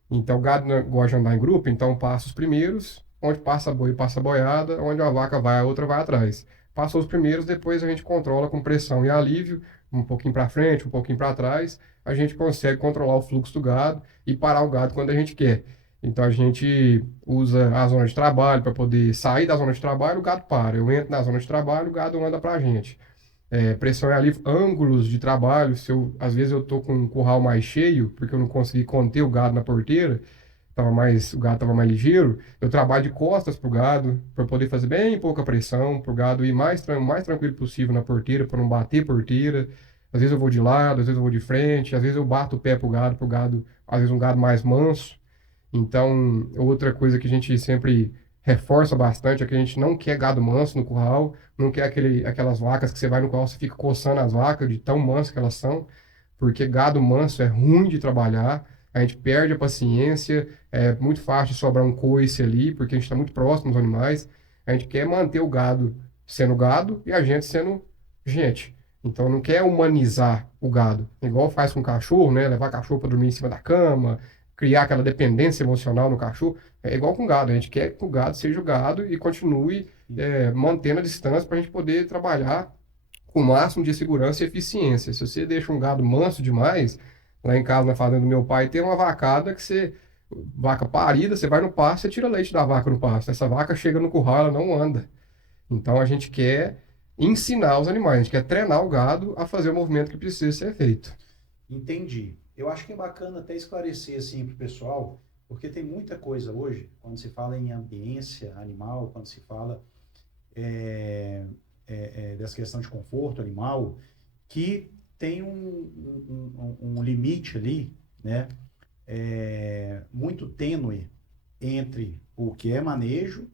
Então, o gado gosta de andar em grupo, então passa os primeiros, onde passa boi, passa boiada, onde uma vaca vai, a outra vai atrás. Passou os primeiros, depois a gente controla com pressão e alívio, um pouquinho para frente, um pouquinho para trás, a gente consegue controlar o fluxo do gado e parar o gado quando a gente quer. Então, a gente usa a zona de trabalho para poder sair da zona de trabalho, o gado para. Eu entro na zona de trabalho, o gado anda para a gente. Pressão e alívio, ângulos de trabalho. Às vezes eu estou com um curral mais cheio, porque eu não consegui conter o gado na porteira, o gado estava mais ligeiro, eu trabalho de costas para o gado, para poder fazer bem pouca pressão, para o gado ir mais tranquilo possível na porteira, para não bater porteira. Às vezes eu vou de lado, às vezes eu vou de frente, às vezes eu bato o pé para o gado, às vezes um gado mais manso. Então, outra coisa que a gente sempre reforça bastante é que a gente não quer gado manso no curral, não quer aquelas vacas que você vai no curral, você fica coçando as vacas de tão manso que elas são, porque gado manso é ruim de trabalhar, a gente perde a paciência, é muito fácil de sobrar um coice ali, porque a gente está muito próximo dos animais. A gente quer manter o gado sendo gado e a gente sendo gente. Então não quer humanizar o gado, igual faz com o cachorro, né? Levar cachorro para dormir em cima da cama, criar aquela dependência emocional no cachorro. É igual com o gado, a gente quer que o gado seja o gado e continue mantendo a distância para a gente poder trabalhar com o máximo de segurança e eficiência. Se você deixa um gado manso demais, lá em casa, na fazenda do meu pai, tem uma vacada vaca parida, você vai no pasto, você tira leite da vaca no pasto. Essa vaca chega no curral, ela não anda. Então a gente quer ensinar os animais, a gente quer treinar o gado a fazer o movimento que precisa ser feito. Entendi. Eu acho que é bacana até esclarecer assim para o pessoal, porque tem muita coisa hoje, quando se fala em ambiência animal, quando se fala dessa questão de conforto animal, que tem um limite ali, né, muito tênue entre o que é manejo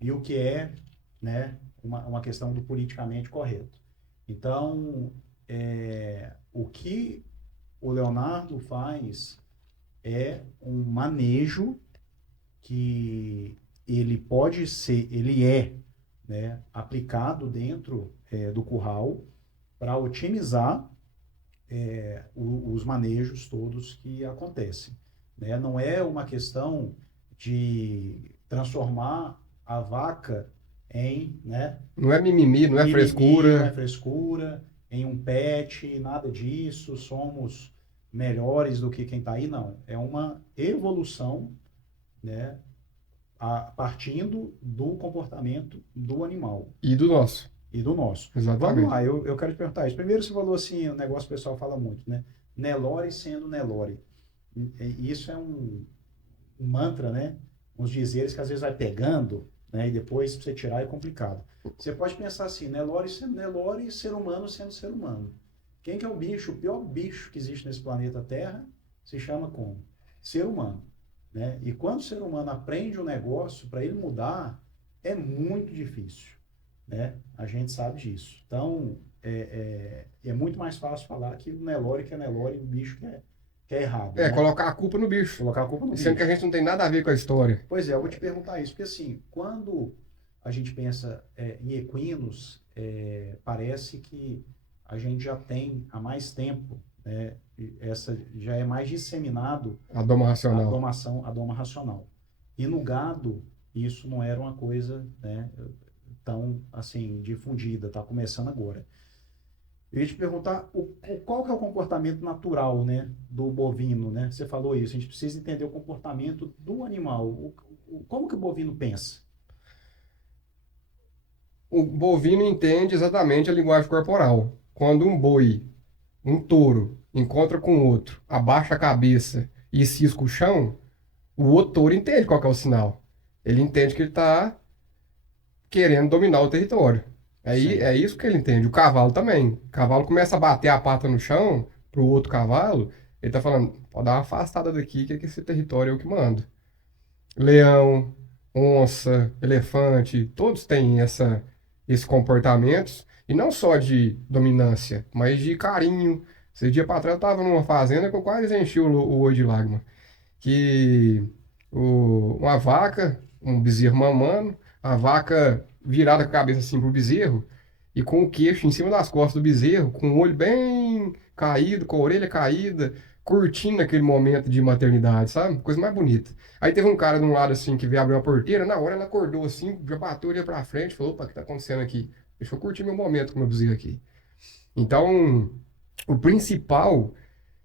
e o que é, né, uma questão do politicamente correto. Então, o que o Leonardo faz é um manejo que ele pode ser, ele é, né, aplicado dentro do curral para otimizar os manejos todos que acontecem, né? Não é uma questão de transformar a vaca em, né, Não é mimimi, não é mimimi, não é frescura. frescura, em um pet, nada disso, somos melhores do que quem está aí, não. É uma evolução, né, partindo do comportamento do animal E do nosso. e do nosso. Vamos Exatamente. lá, eu quero te perguntar isso. Primeiro você falou assim, o negócio que o pessoal fala muito, né? Nelore sendo Nelore. E isso é um mantra, né? Uns dizeres que às vezes vai pegando, né? E depois pra você tirar é complicado. Você pode pensar assim, Nelore sendo Nelore e ser humano sendo ser humano. Quem que é o bicho, o pior bicho que existe nesse planeta Terra, se chama como? Ser humano, né? E quando o ser humano aprende um negócio, para ele mudar, é muito difícil, né? A gente sabe disso. Então, é muito mais fácil falar que o Nelore que é Nelore, o bicho que é errado, É, né? colocar a culpa no bicho. Colocar a culpa no Sendo que a bicho. gente não tem nada a ver com a história. Pois é, eu vou te perguntar isso, porque assim, quando a gente pensa em equinos, parece que a gente já tem há mais tempo, né, essa já é mais disseminado A doma racional. a doma racional. E no gado, isso não era uma coisa, né, tão assim difundida, está começando agora. Eu ia te perguntar qual que é o comportamento natural, né, do bovino, né? Você falou isso, a gente precisa entender o comportamento do animal. Como que o bovino pensa? O bovino entende exatamente a linguagem corporal. Quando um boi, um touro, encontra com outro, abaixa a cabeça e cisca o chão, o outro touro entende qual que é o sinal. Ele entende que ele está querendo dominar o território. Aí Sim, é isso que ele entende. O cavalo também. O cavalo começa a bater a pata no chão pro outro cavalo, ele está falando, pode dar uma afastada daqui, que esse território é o que manda. Leão, onça, elefante, todos têm esses comportamentos, e não só de dominância, mas de carinho. Esse dia para trás eu estava numa fazenda que eu quase enchi o olho de lágrima, que uma vaca, um bezerro mamando, a vaca virada com a cabeça assim pro bezerro, e com o queixo em cima das costas do bezerro, com o olho bem caído, com a orelha caída, curtindo aquele momento de maternidade, sabe? Coisa mais bonita. Aí teve um cara de um lado assim que veio abrir uma porteira, na hora ela acordou assim, já bateu, olhou pra frente, falou, opa, o que tá acontecendo aqui? Deixa eu curtir meu momento com meu bezerro aqui. Então, o principal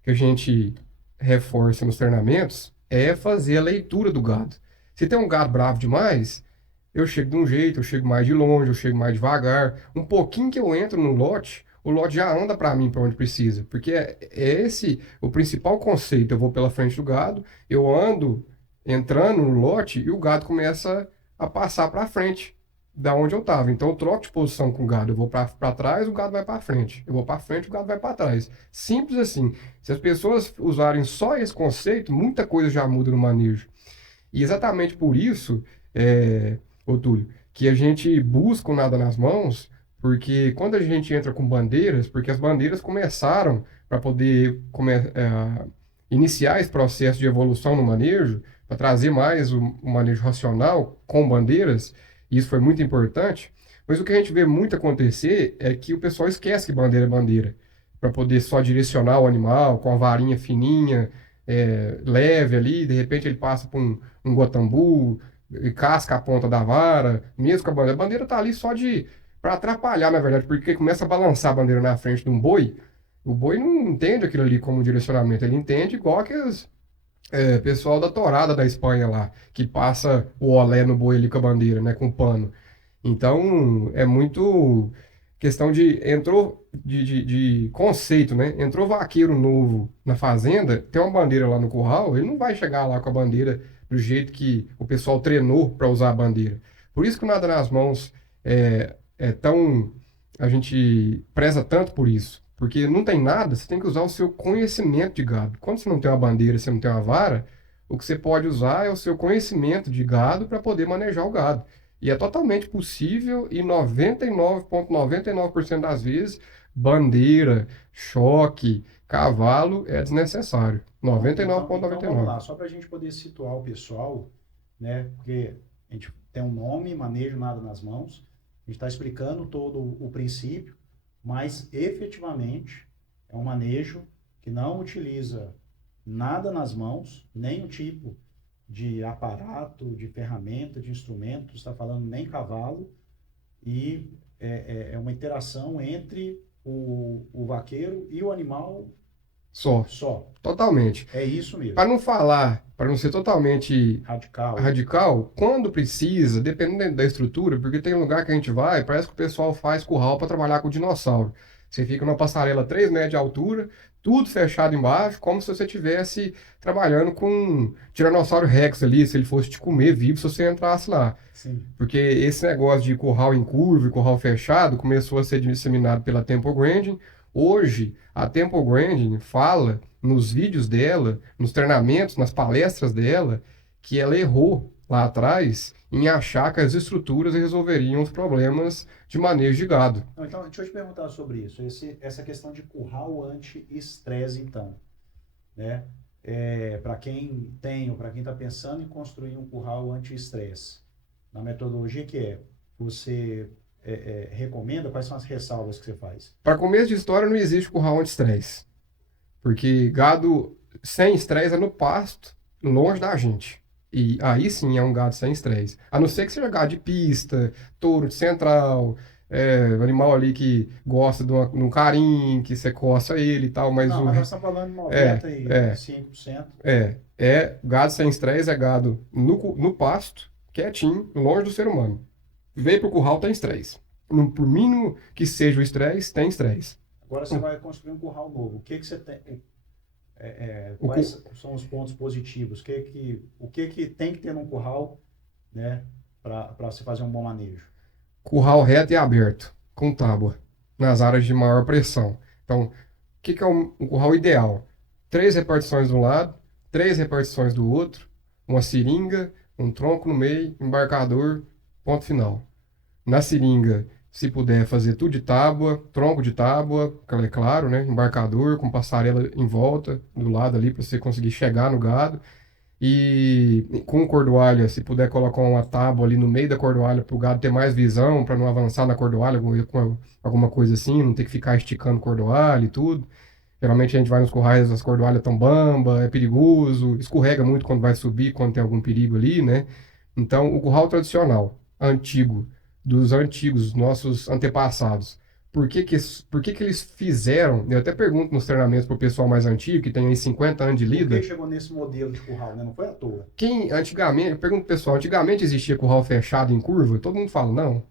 que a gente reforça nos treinamentos é fazer a leitura do gado. Se tem um gado bravo demais, eu chego de um jeito, eu chego mais de longe, eu chego mais devagar. Um pouquinho que eu entro no lote, o lote já anda para mim para onde precisa. Porque é esse o principal conceito. Eu vou pela frente do gado, eu ando entrando no lote e o gado começa a passar para frente da onde eu estava. Então eu troco de posição com o gado. Eu vou para trás, o gado vai para frente. Eu vou para frente, o gado vai para trás. Simples assim. Se as pessoas usarem só esse conceito, muita coisa já muda no manejo. E exatamente por isso, ô Túlio, que a gente busca o nada nas mãos, porque quando a gente entra com bandeiras, porque as bandeiras começaram para poder iniciar esse processo de evolução no manejo, para trazer mais o manejo racional com bandeiras, e isso foi muito importante. Mas o que a gente vê muito acontecer é que o pessoal esquece que bandeira é bandeira, para poder só direcionar o animal com a varinha fininha, leve ali, de repente ele passa por um guatambu, e casca a ponta da vara, mesmo com a bandeira. A bandeira tá ali só de para atrapalhar, na verdade, porque começa a balançar a bandeira na frente de um boi, o boi não entende aquilo ali como direcionamento, ele entende igual que os pessoal da tourada da Espanha lá, que passa o olé no boi ali com a bandeira, né, com o pano. Então, é muito questão de entrou de conceito, né? Entrou vaqueiro novo na fazenda, tem uma bandeira lá no curral, ele não vai chegar lá com a bandeira do jeito que o pessoal treinou para usar a bandeira. Por isso que o Nada nas Mãos é tão. A gente preza tanto por isso. Porque não tem nada, você tem que usar o seu conhecimento de gado. Quando você não tem uma bandeira, você não tem uma vara, o que você pode usar é o seu conhecimento de gado para poder manejar o gado. E é totalmente possível e 99,99% das vezes, bandeira, choque, cavalo é desnecessário. Então vamos 99,99. lá, só para a gente poder situar o pessoal, né? Porque a gente tem um nome, manejo nada nas mãos, a gente está explicando todo o princípio, mas efetivamente É um manejo que não utiliza nada nas mãos, nenhum tipo de aparato, de ferramenta, de instrumento, está falando nem cavalo, e é uma interação entre o vaqueiro e o animal Só. só. Totalmente. É isso mesmo. Para não ser totalmente radical, quando precisa, dependendo da estrutura, porque tem um lugar que a gente vai, parece que o pessoal faz curral para trabalhar com dinossauro. Você fica numa passarela 3 metros de altura, tudo fechado embaixo, como se você estivesse trabalhando com um Tiranossauro Rex ali, se ele fosse te comer vivo, se você entrasse lá. Sim. Porque esse negócio de curral em curva e curral fechado começou a ser disseminado pela Temple Grandin. Hoje, a Temple Grandin fala nos vídeos dela, nos treinamentos, nas palestras dela, que ela errou lá atrás em achar que as estruturas resolveriam os problemas de manejo de gado. Então, deixa eu te perguntar sobre isso. Essa questão de curral anti-estresse, então, né? Para quem tem ou para quem está pensando em construir um curral anti-estresse, na metodologia que você recomenda, quais são as ressalvas que você faz? Para começo de história, não existe curral anti-estresse. Porque gado sem estresse é no pasto, longe da gente. E aí sim é um gado sem estresse. A não ser que seja gado de pista, touro de central, animal ali que gosta de um carinho, que você coça ele e tal, mas não, o... mas nós estamos falando de 95%. Gado sem estresse é gado no pasto, quietinho, longe do ser humano. Veio pro curral, tem estresse. Por mínimo que seja o estresse, tem estresse. Agora você vai construir um curral novo. O que você tem? Quais são os pontos positivos? O que tem que ter num curral, né, para você fazer um bom manejo? Curral reto e aberto, com tábua, nas áreas de maior pressão. Então, o que é um curral ideal? 3 repartições de um lado, 3 repartições do outro, uma seringa, um tronco no meio, embarcador, ponto final. Na seringa, se puder fazer tudo de tábua, tronco de tábua, é claro, né? Embarcador com passarela em volta, do lado ali, para você conseguir chegar no gado. E com cordoalha, se puder colocar uma tábua ali no meio da cordoalha para o gado ter mais visão, para não avançar na cordoalha com alguma coisa assim, não ter que ficar esticando cordoalha e tudo. Geralmente a gente vai nos currais, as cordoalhas tão bamba, é perigoso, escorrega muito quando vai subir, quando tem algum perigo ali, né? Então, o curral tradicional, antigo, dos antigos, nossos antepassados, por que eles fizeram, eu até pergunto nos treinamentos para o pessoal mais antigo, que tem aí 50 anos de lida. Por que chegou nesse modelo de curral, né? Não foi à toa. Antigamente, eu pergunto pro pessoal, antigamente existia curral fechado em curva? Todo mundo fala, não.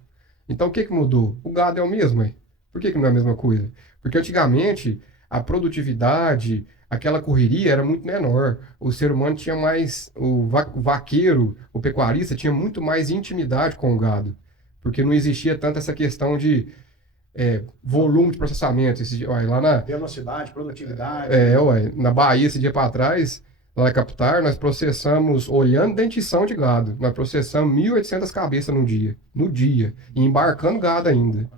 Então o que mudou? O gado é o mesmo, aí. Por que não é a mesma coisa? Porque antigamente a produtividade, aquela correria era muito menor. O ser humano tinha mais, o vaqueiro, o pecuarista tinha muito mais intimidade com o gado. Porque não existia tanto essa questão de volume de processamento. Lá na velocidade, produtividade. Na Bahia, esse dia para trás, lá na Capitar, nós processamos, olhando dentição de gado, nós processamos 1.800 cabeças no dia, e embarcando gado ainda.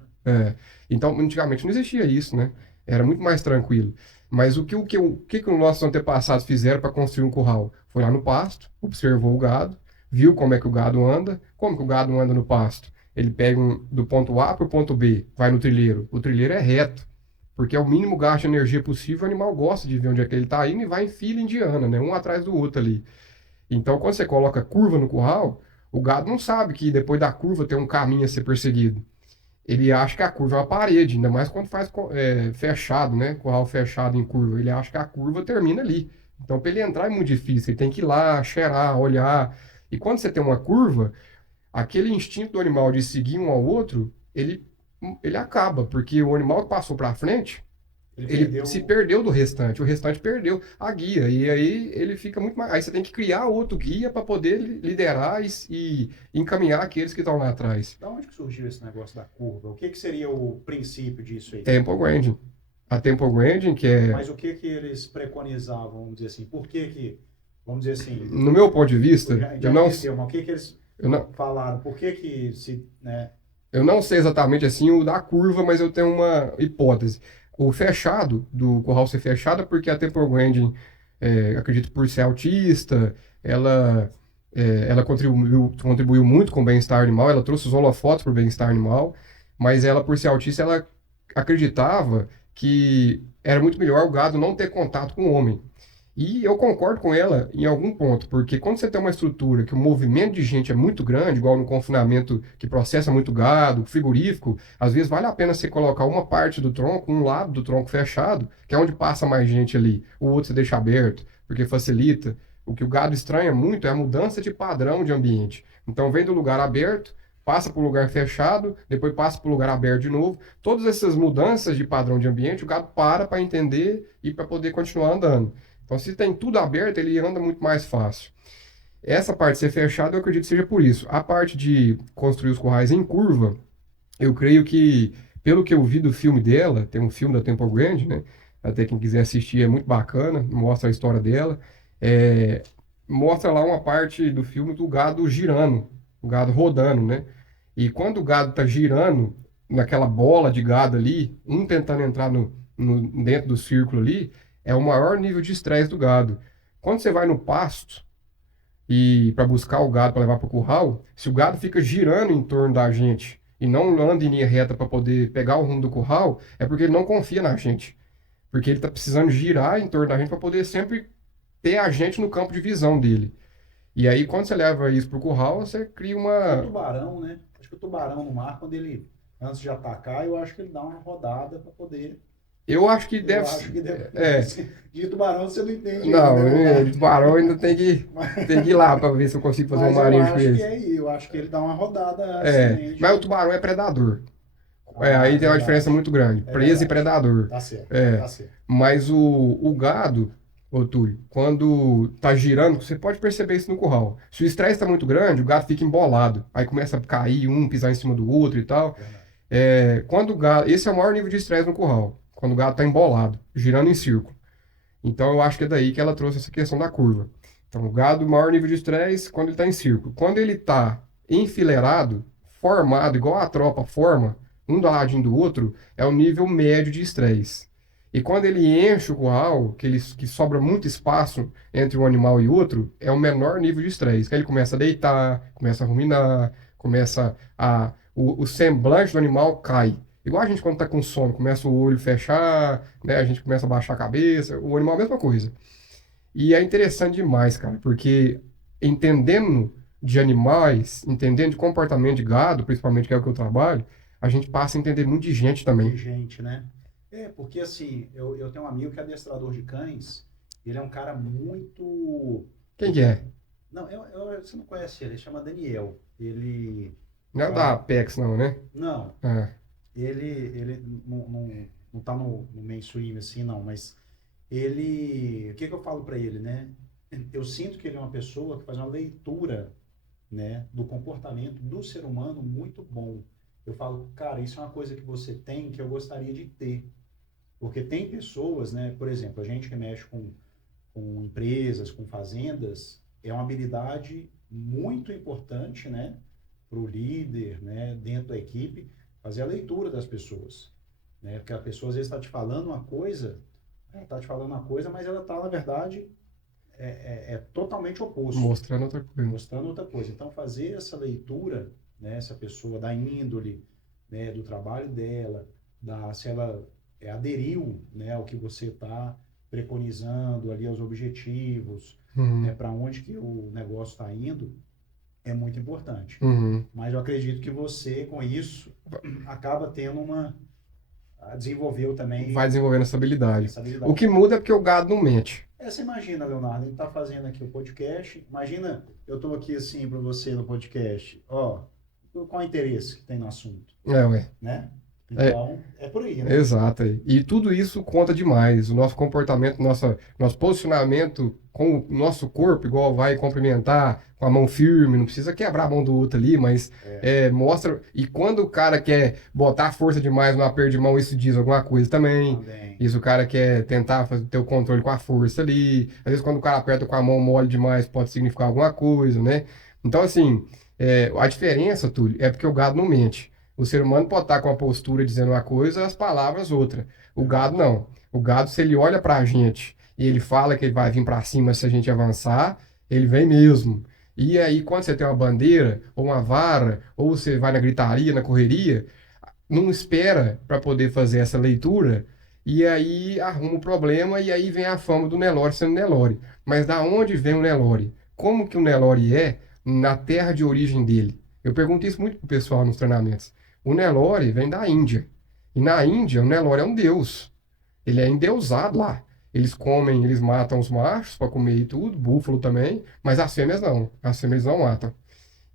Então, antigamente não existia isso, né? Era muito mais tranquilo. Mas o que os nossos antepassados fizeram para construir um curral? Foi lá no pasto, observou o gado, viu como é que o gado anda. Como que o gado anda no pasto? Ele pega do ponto A para o ponto B, vai no trilheiro. O trilheiro é reto, porque é o mínimo gasto de energia possível. O animal gosta de ver onde é que ele está indo e vai em fila indiana, né? Um atrás do outro ali. Então, quando você coloca curva no curral, o gado não sabe que depois da curva tem um caminho a ser perseguido. Ele acha que a curva é uma parede, ainda mais quando faz fechado, né? Curral fechado em curva. Ele acha que a curva termina ali. Então, para ele entrar é muito difícil. Ele tem que ir lá, cheirar, olhar. E quando você tem uma curva, aquele instinto do animal de seguir um ao outro, ele acaba, porque o animal que passou para frente, ele se perdeu do restante, o restante perdeu a guia, e aí ele fica muito mais... Aí você tem que criar outro guia para poder liderar e encaminhar aqueles que estão lá atrás. Da onde que surgiu esse negócio da curva? O que seria o princípio disso aí? Temple Grandin. A Temple Grandin, que é... Mas o que eles preconizavam, vamos dizer assim? Por que vamos dizer assim... No meu ponto de vista, eu não... Mas o que eles falaram? Por que se... né? Eu não sei exatamente assim o da curva, mas eu tenho uma hipótese. O fechado, do curral ser fechado, é porque a Temple Grandin, acredito por ser autista, ela contribuiu muito com o bem-estar animal, ela trouxe os holofotes para o bem-estar animal, mas ela, por ser autista, ela acreditava que era muito melhor o gado não ter contato com o homem. E eu concordo com ela em algum ponto, porque quando você tem uma estrutura que o movimento de gente é muito grande, igual no confinamento que processa muito gado, frigorífico, às vezes vale a pena você colocar uma parte do tronco, um lado do tronco fechado, que é onde passa mais gente ali, o outro você deixa aberto, porque facilita. O que o gado estranha muito é a mudança de padrão de ambiente. Então vem do lugar aberto, passa para o lugar fechado, depois passa para o lugar aberto de novo. Todas essas mudanças de padrão de ambiente, o gado para entender e para poder continuar andando. Então, se tem tudo aberto, ele anda muito mais fácil. Essa parte ser fechada, eu acredito que seja por isso. A parte de construir os currais em curva, eu creio que, pelo que eu vi do filme dela, tem um filme da Temple Grande, né? Até quem quiser assistir é muito bacana, mostra a história dela. Mostra lá uma parte do filme do gado girando, o gado rodando, né? E quando o gado está girando, naquela bola de gado ali, um tentando entrar dentro do círculo ali, é o maior nível de estresse do gado. Quando você vai no pasto e para buscar o gado para levar para o curral, se o gado fica girando em torno da gente e não anda em linha reta para poder pegar o rumo do curral, é porque ele não confia na gente. Porque ele está precisando girar em torno da gente para poder sempre ter a gente no campo de visão dele. E aí, quando você leva isso para o curral, você cria O uma... tubarão, né? Acho que o tubarão no mar, quando ele, antes de atacar, eu acho que ele dá uma rodada para poder. Eu acho que Eu deve acho que deve. É. De tubarão você não entende. Não, Né? de tubarão ainda tem que ir lá para ver se eu consigo fazer um manejo com ele. Eu acho que ele dá uma rodada Mas o tubarão é predador. Aí tem uma diferença muito grande. Presa e predador. Tá certo, tá certo. Mas o gado, ô Túlio, quando tá girando, você pode perceber isso no curral. Se o estresse está muito grande, o gado fica embolado. Aí começa a cair um, pisar em cima do outro e tal. Quando o gado, esse é o maior nível de estresse no curral. Quando o gado está embolado, girando em círculo. Então eu acho que é daí que ela trouxe essa questão da curva. Então o gado, maior nível de estresse quando ele está em círculo. Quando ele está enfileirado, formado, igual a tropa forma, um do ladinho do outro, é o nível médio de estresse. E quando ele enche o curral, que sobra muito espaço entre um animal e outro, é o menor nível de estresse. Que aí ele começa a deitar, começa a ruminar, o semblante do animal cai. Igual a gente quando tá com sono, começa o olho fechar, né? A gente começa a baixar a cabeça. O animal é a mesma coisa. E é interessante demais, cara, porque entendendo de animais, entendendo de comportamento de gado, principalmente que é o que eu trabalho, a gente passa a entender muito de gente também. De gente, né? Porque assim, eu tenho um amigo que é adestrador de cães, ele é um cara muito... Quem que é? Não, você não conhece ele chama Daniel. Ele... Não é da Apex, não, né? Não. Ele não tá no mainstream assim, não, mas ele... O que eu falo para ele, né? Eu sinto que ele é uma pessoa que faz uma leitura, né, do comportamento do ser humano muito bom. Eu falo, cara, isso é uma coisa que você tem que eu gostaria de ter. Porque tem pessoas, né, por exemplo, a gente que mexe com empresas, com fazendas, é uma habilidade muito importante, né, para o líder, né, dentro da equipe, fazer a leitura das pessoas. Né, porque a pessoa às vezes está te falando uma coisa, mas ela está, na verdade, totalmente oposto. Mostrando outra coisa. Mostrando outra coisa. Então, fazer essa leitura, né, essa pessoa da índole, né, do trabalho dela, se ela aderiu, né, ao que você está preconizando ali, aos objetivos, né, para onde que o negócio está indo, é muito importante. Mas eu acredito que você, com isso, acaba tendo desenvolveu também... Vai desenvolvendo essa habilidade. O que muda é porque o gado não mente. Você imagina, Leonardo, a gente está fazendo aqui o podcast, imagina, eu estou aqui assim para você no podcast, qual o interesse que tem no assunto? Né? Então, é por aí, né? Exato. E tudo isso conta demais. O nosso comportamento, nosso posicionamento com o nosso corpo, igual vai cumprimentar com a mão firme, não precisa quebrar a mão do outro ali, mas mostra. E quando o cara quer botar força demais no aperto de mão, isso diz alguma coisa também. Isso o cara quer tentar ter o controle com a força ali. Às vezes, quando o cara aperta com a mão mole demais, pode significar alguma coisa, né? Então, assim, a diferença, Túlio, é porque o gado não mente. O ser humano pode estar com a postura dizendo uma coisa, as palavras outra. O gado não. O gado, se ele olha pra gente e ele fala que ele vai vir pra cima se a gente avançar, ele vem mesmo. E aí, quando você tem uma bandeira, ou uma vara, ou você vai na gritaria, na correria, não espera para poder fazer essa leitura e aí arruma o problema, e aí vem a fama do Nelore sendo Nelore. Mas da onde vem o Nelore? Como que o Nelore é na terra de origem dele? Eu pergunto isso muito pro pessoal nos treinamentos. O Nelore vem da Índia. E na Índia, o Nelore é um deus. Ele é endeusado lá. Eles comem, eles matam os machos para comer e tudo, búfalo também, mas as fêmeas não. As fêmeas não matam.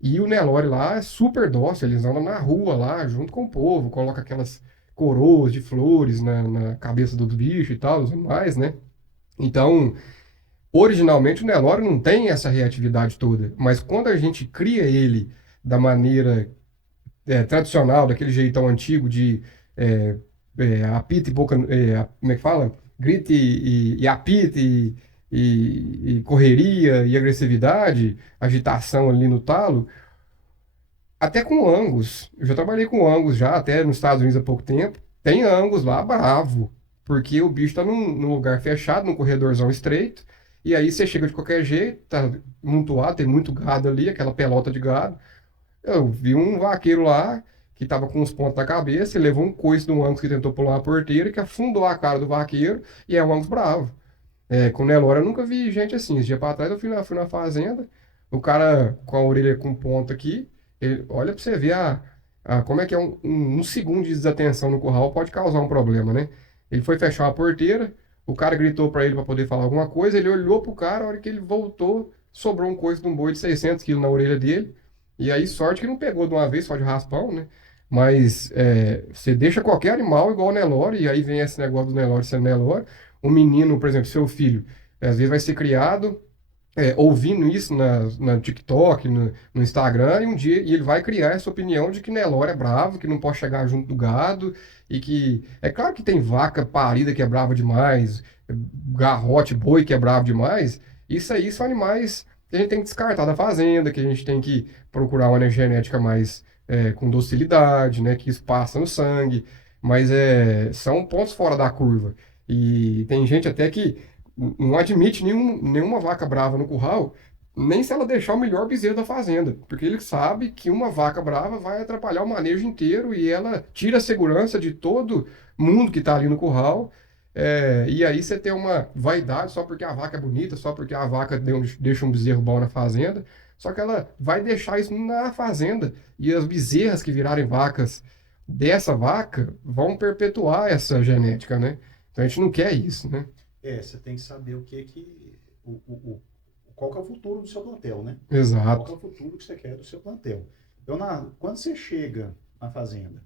E o Nelore lá é super dócil, eles andam na rua lá, junto com o povo, coloca aquelas coroas de flores na cabeça dos bichos e tal, dos animais, né? Então, originalmente o Nelore não tem essa reatividade toda, mas quando a gente cria ele da maneira tradicional, daquele jeitão antigo de é, apito e boca, como é que fala? Grite e apito e correria e agressividade, agitação ali no talo, até com Angus. Eu já trabalhei com Angus já, até nos Estados Unidos há pouco tempo. Tem Angus lá bravo, porque o bicho tá num lugar fechado, num corredorzão estreito, e aí você chega de qualquer jeito, tá amontoado, tem muito gado ali, aquela pelota de gado. Eu vi um vaqueiro lá que tava com os pontos na cabeça e levou um coice de um Angus que tentou pular uma porteira que afundou a cara do vaqueiro e é um Angus bravo. Com o Nelore eu nunca vi gente assim. Esse dia pra trás eu fui na fazenda, o cara com a orelha com ponta aqui, olha pra você ver como é que é um segundo de desatenção no curral pode causar um problema, né? Ele foi fechar uma porteira, o cara gritou pra ele pra poder falar alguma coisa, ele olhou pro cara, a hora que ele voltou, sobrou um coice de um boi de 600 quilos na orelha dele. E aí, sorte que não pegou de uma vez só de raspão, né? Mas você deixa qualquer animal igual o Nelore, e aí vem esse negócio do Nelore sendo Nelore. Um menino, por exemplo, seu filho, às vezes vai ser criado ouvindo isso na TikTok, no Instagram, e um dia ele vai criar essa opinião de que Nelore é bravo, que não pode chegar junto do gado, e que. É claro que tem vaca parida que é brava demais, garrote, boi que é bravo demais. Isso aí são animais que a gente tem que descartar da fazenda, que a gente tem que procurar uma genética mais com docilidade, né, que isso passa no sangue, mas são pontos fora da curva. E tem gente até que não admite nenhuma vaca brava no curral, nem se ela deixar o melhor bezerro da fazenda, porque ele sabe que uma vaca brava vai atrapalhar o manejo inteiro e ela tira a segurança de todo mundo que está ali no curral. E aí você tem uma vaidade só porque a vaca é bonita, só porque a vaca deixa um bezerro bom na fazenda, só que ela vai deixar isso na fazenda e as bezerras que virarem vacas dessa vaca vão perpetuar essa genética, né? Então a gente não quer isso, né? Você tem que saber qual que é o futuro do seu plantel, né? Qual que Exato. é o futuro que você quer do seu plantel. Então, quando você chega na fazenda,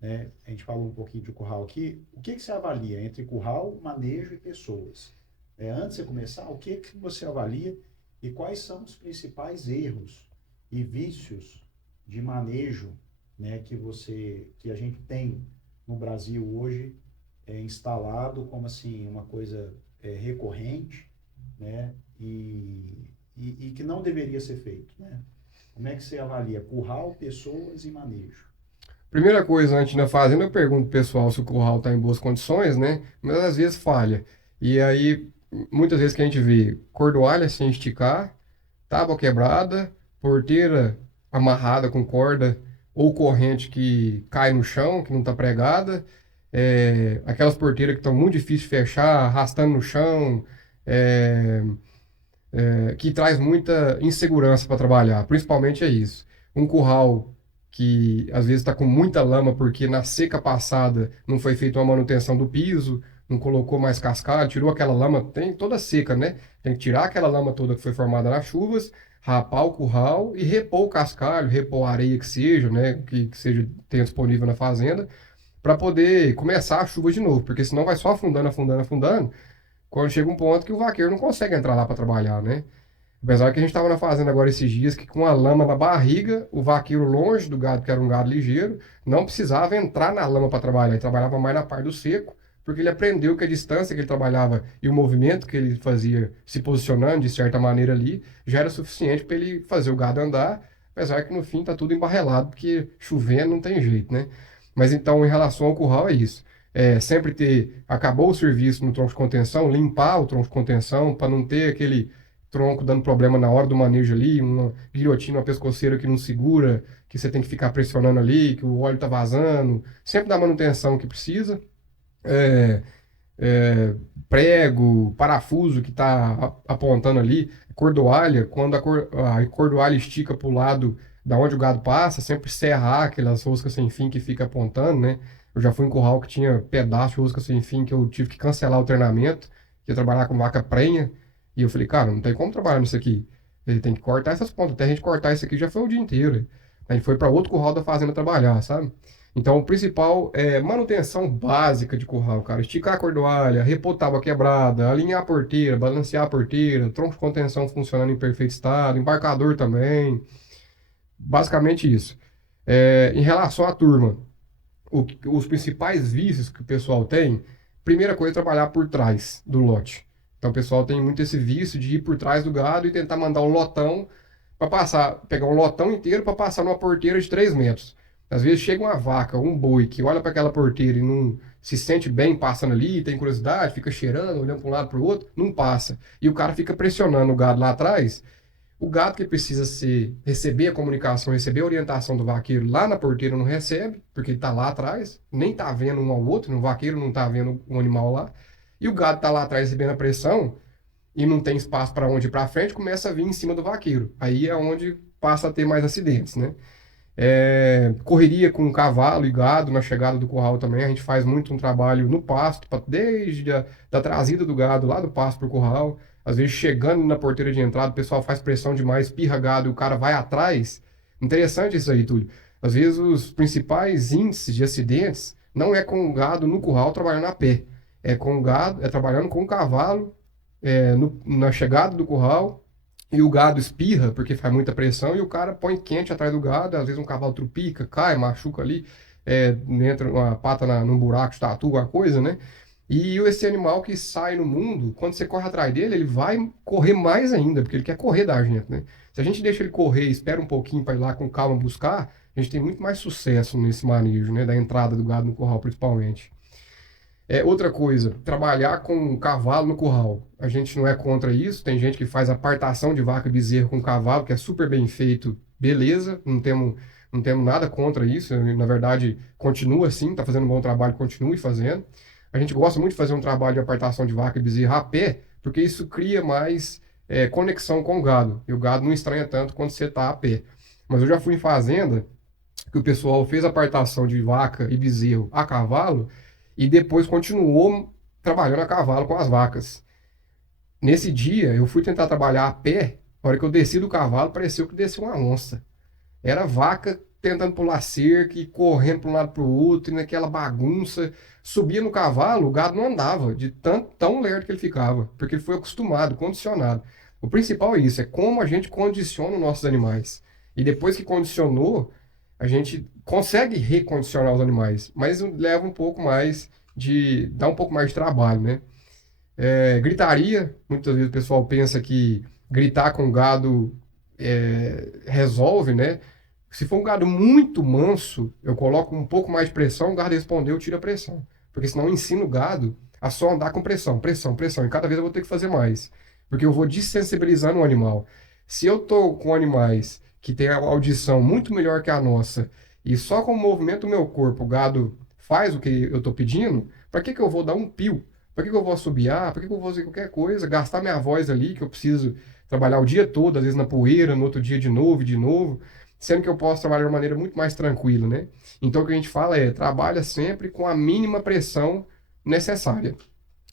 né, a gente falou um pouquinho de curral aqui, o que você avalia entre curral, manejo e pessoas? Antes de você começar, o que você avalia e quais são os principais erros e vícios de manejo, né, que a gente tem no Brasil hoje instalado como assim uma coisa recorrente, né, e que não deveria ser feito, né? Como é que você avalia curral, pessoas e manejo? Primeira coisa, antes na fazenda, eu pergunto pro pessoal se o curral está em boas condições, né? Mas às vezes falha. E aí, muitas vezes que a gente vê cordoalha sem esticar, tábua quebrada, porteira amarrada com corda ou corrente que cai no chão, que não está pregada, aquelas porteiras que estão muito difíceis de fechar, arrastando no chão, é, que traz muita insegurança para trabalhar. Principalmente é isso. Um curral que às vezes está com muita lama porque na seca passada não foi feita uma manutenção do piso, não colocou mais cascalho, tirou aquela lama, tem toda seca, né? Tem que tirar aquela lama toda que foi formada nas chuvas, rapar o curral e repor o cascalho, repor a areia que seja, né? Que seja tenha disponível na fazenda, para poder começar a chuva de novo, porque senão vai só afundando, afundando, afundando, quando chega um ponto que o vaqueiro não consegue entrar lá para trabalhar, né? Apesar que a gente estava na fazenda agora esses dias que com a lama na barriga, o vaqueiro longe do gado, que era um gado ligeiro, não precisava entrar na lama para trabalhar, ele trabalhava mais na parte do seco, porque ele aprendeu que a distância que ele trabalhava e o movimento que ele fazia se posicionando de certa maneira ali já era suficiente para ele fazer o gado andar, apesar que no fim está tudo embarrelado, porque chovendo não tem jeito, né? Mas então, em relação ao curral, é isso. Sempre acabou o serviço no tronco de contenção, limpar o tronco de contenção para não ter aquele tronco dando problema na hora do manejo ali, uma guilhotina, uma pescoceira que não segura, que você tem que ficar pressionando ali, que o óleo tá vazando, sempre dá manutenção que precisa. é, é, prego, parafuso que está apontando ali, cordoalha, quando a cordoalha estica para o lado da onde o gado passa, sempre serrar aquelas roscas sem fim que fica apontando, né? Eu já fui em curral que tinha pedaço de rosca sem fim que eu tive que cancelar o treinamento, que ia trabalhar com vaca prenha, e eu falei, cara, não tem como trabalhar nisso aqui. Ele tem que cortar essas pontas. Até a gente cortar isso aqui já foi o dia inteiro. A gente foi para outro curral da fazenda trabalhar, sabe? Então, o principal é manutenção básica de curral, cara. Esticar a cordoalha, repor tábua quebrada, alinhar a porteira, balancear a porteira, tronco de contenção funcionando em perfeito estado, embarcador também. Basicamente isso. Em relação à turma, os principais vícios que o pessoal tem, primeira coisa é trabalhar por trás do lote. Então, o pessoal tem muito esse vício de ir por trás do gado e tentar mandar um lotão para passar, pegar um lotão inteiro para passar numa porteira de 3 metros. Às vezes chega uma vaca, um boi, que olha para aquela porteira e não se sente bem passando ali, tem curiosidade, fica cheirando, olhando para um lado para o outro, não passa. E o cara fica pressionando o gado lá atrás. O gado que precisa receber a comunicação, receber a orientação do vaqueiro lá na porteira não recebe, porque ele está lá atrás, nem está vendo um ao outro, o vaqueiro não está vendo um animal lá. E o gado está lá atrás recebendo a pressão e não tem espaço para onde ir para frente, começa a vir em cima do vaqueiro. Aí é onde passa a ter mais acidentes, né? Correria com cavalo e gado na chegada do curral também. A gente faz muito um trabalho no pasto, desde a da trazida do gado lá do pasto para o curral. Às vezes chegando na porteira de entrada, o pessoal faz pressão demais, pirra gado e o cara vai atrás. Interessante isso aí, Túlio. Às vezes os principais índices de acidentes não é com o gado no curral trabalhando a pé. É com o gado, é trabalhando com o cavalo na chegada do curral e o gado espirra porque faz muita pressão e o cara põe quente atrás do gado, às vezes um cavalo trupica, cai, machuca ali, entra uma pata num buraco de tatu, alguma coisa, né? E esse animal que sai no mundo, quando você corre atrás dele, ele vai correr mais ainda, porque ele quer correr da gente, né? Se a gente deixa ele correr e espera um pouquinho para ir lá com calma buscar, a gente tem muito mais sucesso nesse manejo, né? Da entrada do gado no curral, principalmente. Outra coisa, trabalhar com cavalo no curral. A gente não é contra isso. Tem gente que faz apartação de vaca e bezerro com cavalo, que é super bem feito. Beleza, não temos nada contra isso. Na verdade, continua assim, está fazendo um bom trabalho, continue fazendo. A gente gosta muito de fazer um trabalho de apartação de vaca e bezerro a pé, porque isso cria mais conexão com o gado. E o gado não estranha tanto quando você está a pé. Mas eu já fui em fazenda que o pessoal fez apartação de vaca e bezerro a cavalo e depois continuou trabalhando a cavalo com as vacas. Nesse dia, eu fui tentar trabalhar a pé, na hora que eu desci do cavalo, pareceu que desceu uma onça. Era vaca tentando pular cerca e correndo para um lado para o outro, e naquela bagunça. Subia no cavalo, o gado não andava, de tão lerdo que ele ficava, porque ele foi acostumado, condicionado. O principal é isso, é como a gente condiciona os nossos animais. E depois que condicionou, a gente consegue recondicionar os animais, mas leva um pouco mais dá um pouco mais de trabalho, né? Gritaria, muitas vezes o pessoal pensa que gritar com o gado resolve, né? Se for um gado muito manso, eu coloco um pouco mais de pressão, o gado respondeu, eu tiro a pressão. Porque senão eu ensino o gado a só andar com pressão, pressão, pressão. E cada vez eu vou ter que fazer mais. Porque eu vou dessensibilizando o animal. Se eu tô com animais que têm a audição muito melhor que a nossa, e só com o movimento do meu corpo o gado faz o que eu estou pedindo, para que eu vou dar um pio? Para que eu vou assobiar? Para que eu vou fazer qualquer coisa? Gastar minha voz ali, que eu preciso trabalhar o dia todo, às vezes na poeira, no outro dia de novo, sendo que eu posso trabalhar de uma maneira muito mais tranquila, né? Então o que a gente fala trabalha sempre com a mínima pressão necessária.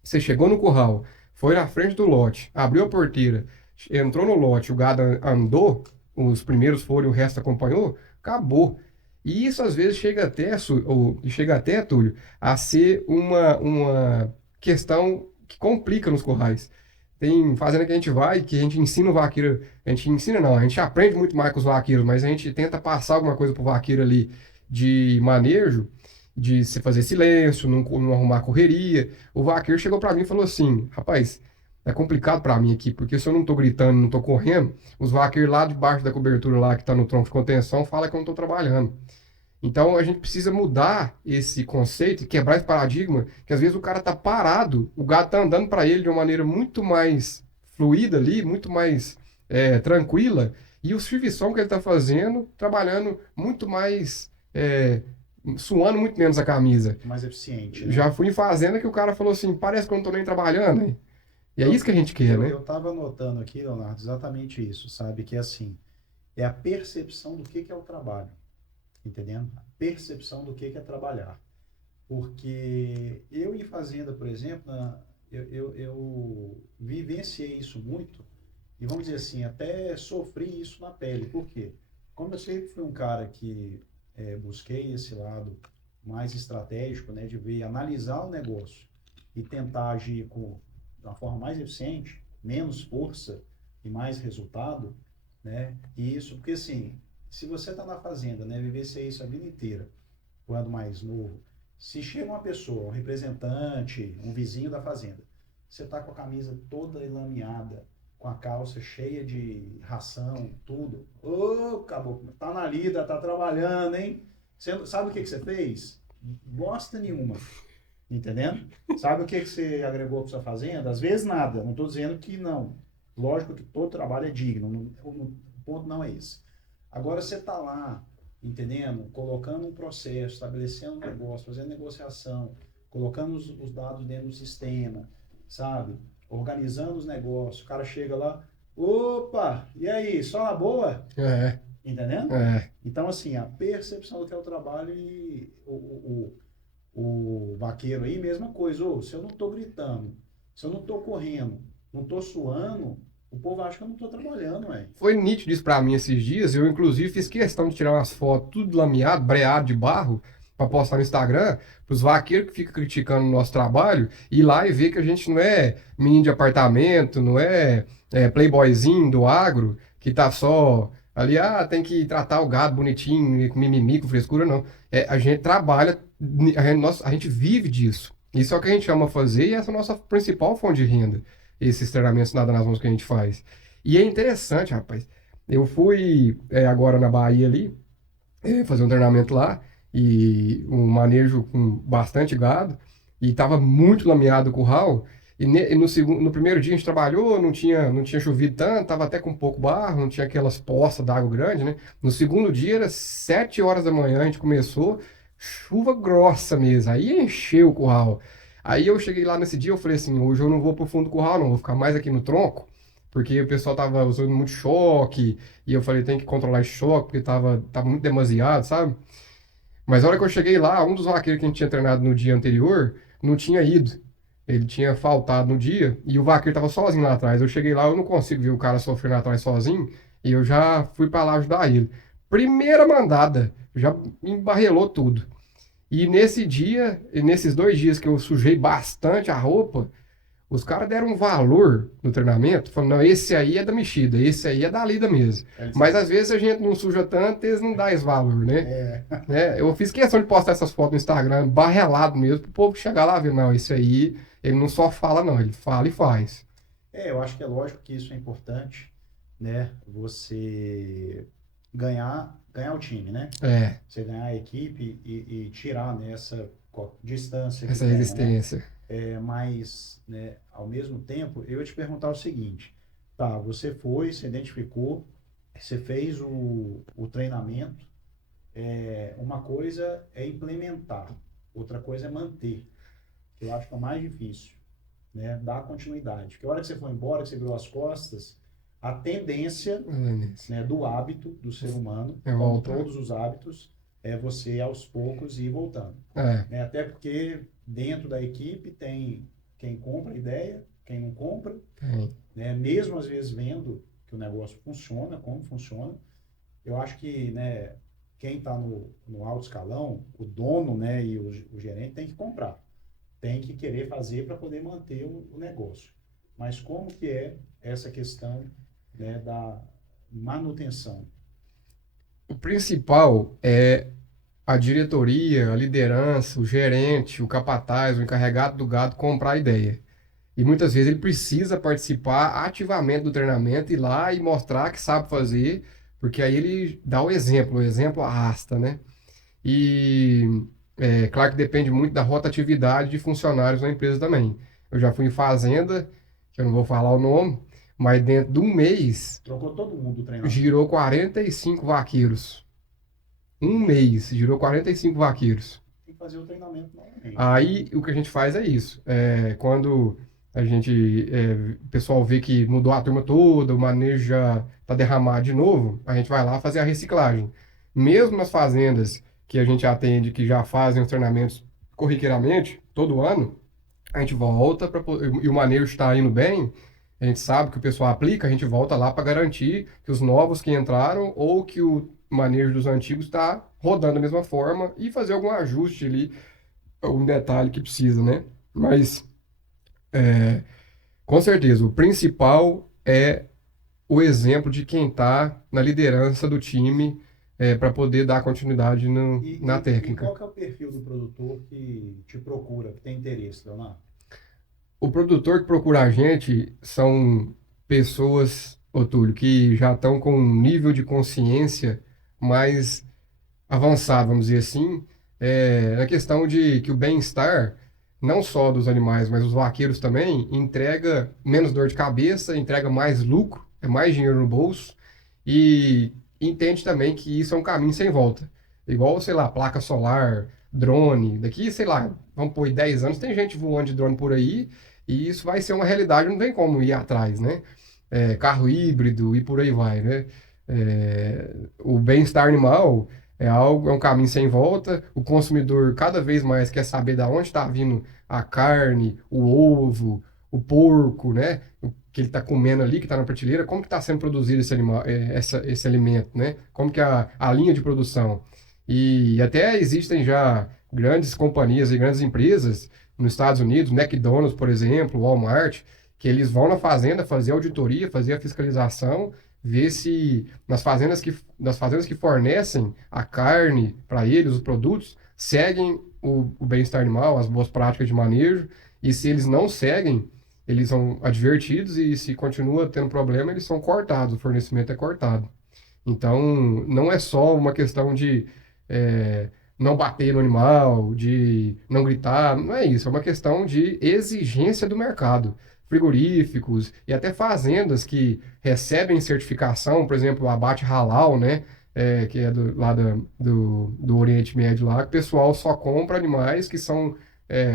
Você chegou no curral, foi na frente do lote, abriu a porteira, entrou no lote, o gado andou, os primeiros foram e o resto acompanhou, acabou. E isso às vezes chega até, Túlio, a ser uma questão que complica nos currais. Tem fazenda que a gente vai, que a gente ensina o vaqueiro, a gente ensina não, a gente aprende muito mais com os vaqueiros, mas a gente tenta passar alguma coisa pro vaqueiro ali de manejo, de se fazer silêncio, não arrumar correria. O vaqueiro chegou para mim e falou assim, rapaz, é complicado para mim aqui, porque se eu não tô gritando, não tô correndo, os vaqueiros lá debaixo da cobertura lá que tá no tronco de contenção fala que eu não tô trabalhando. Então a gente precisa mudar esse conceito e quebrar esse paradigma, que às vezes o cara tá parado, o gado tá andando para ele de uma maneira muito mais fluida ali, muito mais tranquila, e o serviço que ele tá fazendo, trabalhando muito mais suando muito menos a camisa. Mais eficiente, né? Já fui em fazenda que o cara falou assim, parece que eu não tô nem trabalhando, hein? E é isso que a gente quer, né? Eu estava anotando aqui, Leonardo, exatamente isso, sabe? Que é assim, é a percepção do que é o trabalho, entendendo? A percepção do que é trabalhar. Porque eu em fazenda, por exemplo, eu vivenciei isso muito e vamos dizer assim, até sofri isso na pele. Por quê? Como eu sempre fui um cara que busquei esse lado mais estratégico, né, de ver, analisar o negócio e tentar agir de uma forma mais eficiente, menos força e mais resultado, né? E isso, porque assim, se você está na fazenda, né, vivenciei isso a vida inteira, quando mais novo, se chega uma pessoa, um representante, um vizinho da fazenda, você está com a camisa toda enlameada, com a calça cheia de ração, tudo. Ô, caboclo, tá na lida, tá trabalhando, hein? Você, sabe o que você fez? Bosta nenhuma. Entendendo? Sabe o que você agregou para sua fazenda? Às vezes nada. Não estou dizendo que não. Lógico que todo trabalho é digno. O ponto não é esse. Agora você está lá, entendendo? Colocando um processo, estabelecendo um negócio, fazendo negociação, colocando os dados dentro do sistema, sabe? Organizando os negócios. O cara chega lá, opa, e aí, só na boa? É. Entendendo? É. Então, assim, a percepção do que é o trabalho e o vaqueiro aí, mesma coisa. Ô, se eu não estou gritando, se eu não estou correndo, não estou suando, o povo acha que eu não estou trabalhando, ué. Foi nítido isso pra mim esses dias. Eu, inclusive, fiz questão de tirar umas fotos tudo lameado, breado de barro, para postar no Instagram, pros vaqueiros que ficam criticando o nosso trabalho, ir lá e ver que a gente não é menino de apartamento, não é, playboyzinho do agro, que tá só ali, tem que tratar o gado bonitinho, com mimimi, com frescura, não. A gente trabalha, a gente vive disso. Isso é o que a gente ama fazer e essa é a nossa principal fonte de renda, esses treinamentos nada nas mãos que a gente faz. E é interessante, rapaz. Eu fui agora na Bahia ali, fazer um treinamento lá, e um manejo com bastante gado, e estava muito lameado o curral. E no primeiro dia a gente trabalhou, não tinha chovido tanto, estava até com pouco barro, não tinha aquelas poças d'água grande, né? No segundo dia, era 7 horas da manhã, a gente começou, chuva grossa mesmo, aí encheu o curral. Aí eu cheguei lá nesse dia, eu falei assim, hoje eu não vou pro fundo do curral, não, vou ficar mais aqui no tronco, porque o pessoal tava usando muito choque, e eu falei, tem que controlar esse choque, porque tava muito demasiado, sabe? Mas a hora que eu cheguei lá, um dos vaqueiros que a gente tinha treinado no dia anterior não tinha ido. Ele tinha faltado no dia e o vaqueiro estava sozinho lá atrás. Eu cheguei lá, eu não consigo ver o cara sofrendo atrás sozinho e eu já fui para lá ajudar ele. Primeira mandada, já embarrelou tudo. E nesse dia, e nesses 2 dias que eu sujei bastante a roupa, os caras deram um valor no treinamento, falando, não, esse aí é da mexida, esse aí é da lida mesmo. Mas às vezes a gente não suja tanto, eles não dão esse valor, né? Eu fiz questão de postar essas fotos no Instagram, barrelado mesmo, pro povo chegar lá e ver, não, esse aí, ele não só fala não, ele fala e faz. Eu acho que é lógico que isso é importante, né? Você ganhar o time, né? Você ganhar a equipe e tirar nessa distância que Essa tem, né? resistência. Mas, né, ao mesmo tempo, eu ia te perguntar o seguinte, tá, você foi, se identificou, você fez o treinamento, uma coisa é implementar, outra coisa é manter, que eu acho que é o mais difícil, né, dar continuidade, porque a hora que você foi embora, que você virou as costas, a tendência, né, do hábito do ser humano, como todos os hábitos, é você aos poucos ir voltando. Né, até porque dentro da equipe tem quem compra a ideia, quem não compra, né? Mesmo às vezes vendo que o negócio funciona, como funciona. Eu acho que, né, quem está no alto escalão, o dono, né, e o gerente tem que comprar, tem que querer fazer para poder manter o negócio. Mas como que é essa questão, né, da manutenção? O principal é a diretoria, a liderança, o gerente, o capataz, o encarregado do gado comprar a ideia. E muitas vezes ele precisa participar ativamente do treinamento, ir lá e mostrar que sabe fazer, porque aí ele dá o exemplo arrasta, né? E claro que depende muito da rotatividade de funcionários na empresa também. Eu já fui em fazenda, que eu não vou falar o nome, mas dentro de um mês Trocou todo mundo do treinamento. girou 45 vaqueiros. Um mês, girou 45 vaqueiros. Tem que fazer o treinamento novamente. Aí o que a gente faz é isso. Quando o pessoal vê que mudou a turma toda, o manejo já está derramado de novo, a gente vai lá fazer a reciclagem. Mesmo nas fazendas que a gente atende, que já fazem os treinamentos corriqueiramente, todo ano, a gente volta e o manejo está indo bem, a gente sabe que o pessoal aplica, a gente volta lá para garantir que os novos que entraram ou que o manejo dos antigos está rodando da mesma forma e fazer algum ajuste ali, um detalhe que precisa, né? Mas, é, com certeza, o principal é o exemplo de quem está na liderança do time para poder dar continuidade na E técnica. qual que é o perfil do produtor que te procura, que tem interesse, Leonardo? O produtor que procura a gente são pessoas, ô Túlio, que já estão com um nível de consciência mais avançado, vamos dizer assim, na questão de que o bem-estar, não só dos animais, mas os vaqueiros também, entrega menos dor de cabeça, entrega mais lucro, é mais dinheiro no bolso, e entende também que isso é um caminho sem volta. Igual, sei lá, placa solar, drone, daqui, sei lá, vamos pôr 10 anos, tem gente voando de drone por aí, e isso vai ser uma realidade, não tem como ir atrás, né? Carro híbrido e por aí vai, né? O bem-estar animal é um caminho sem volta. O consumidor cada vez mais quer saber da onde está vindo a carne, o ovo, o porco, né? O que ele está comendo ali, que está na prateleira, como que está sendo produzido esse animal, esse alimento, né? Como que é a linha de produção. E até existem já grandes companhias e grandes empresas nos Estados Unidos, McDonald's, por exemplo, Walmart, que eles vão na fazenda fazer auditoria, fazer a fiscalização, ver se das fazendas que fornecem a carne para eles, os produtos, seguem o bem-estar animal, as boas práticas de manejo, e se eles não seguem, eles são advertidos e se continua tendo problema, eles são cortados, o fornecimento é cortado. Então, não é só uma questão de não bater no animal, de não gritar, não é isso, é uma questão de exigência do mercado. Frigoríficos e até fazendas que recebem certificação, por exemplo, o abate halal, né? Que é lá do Oriente Médio lá, que o pessoal só compra animais que são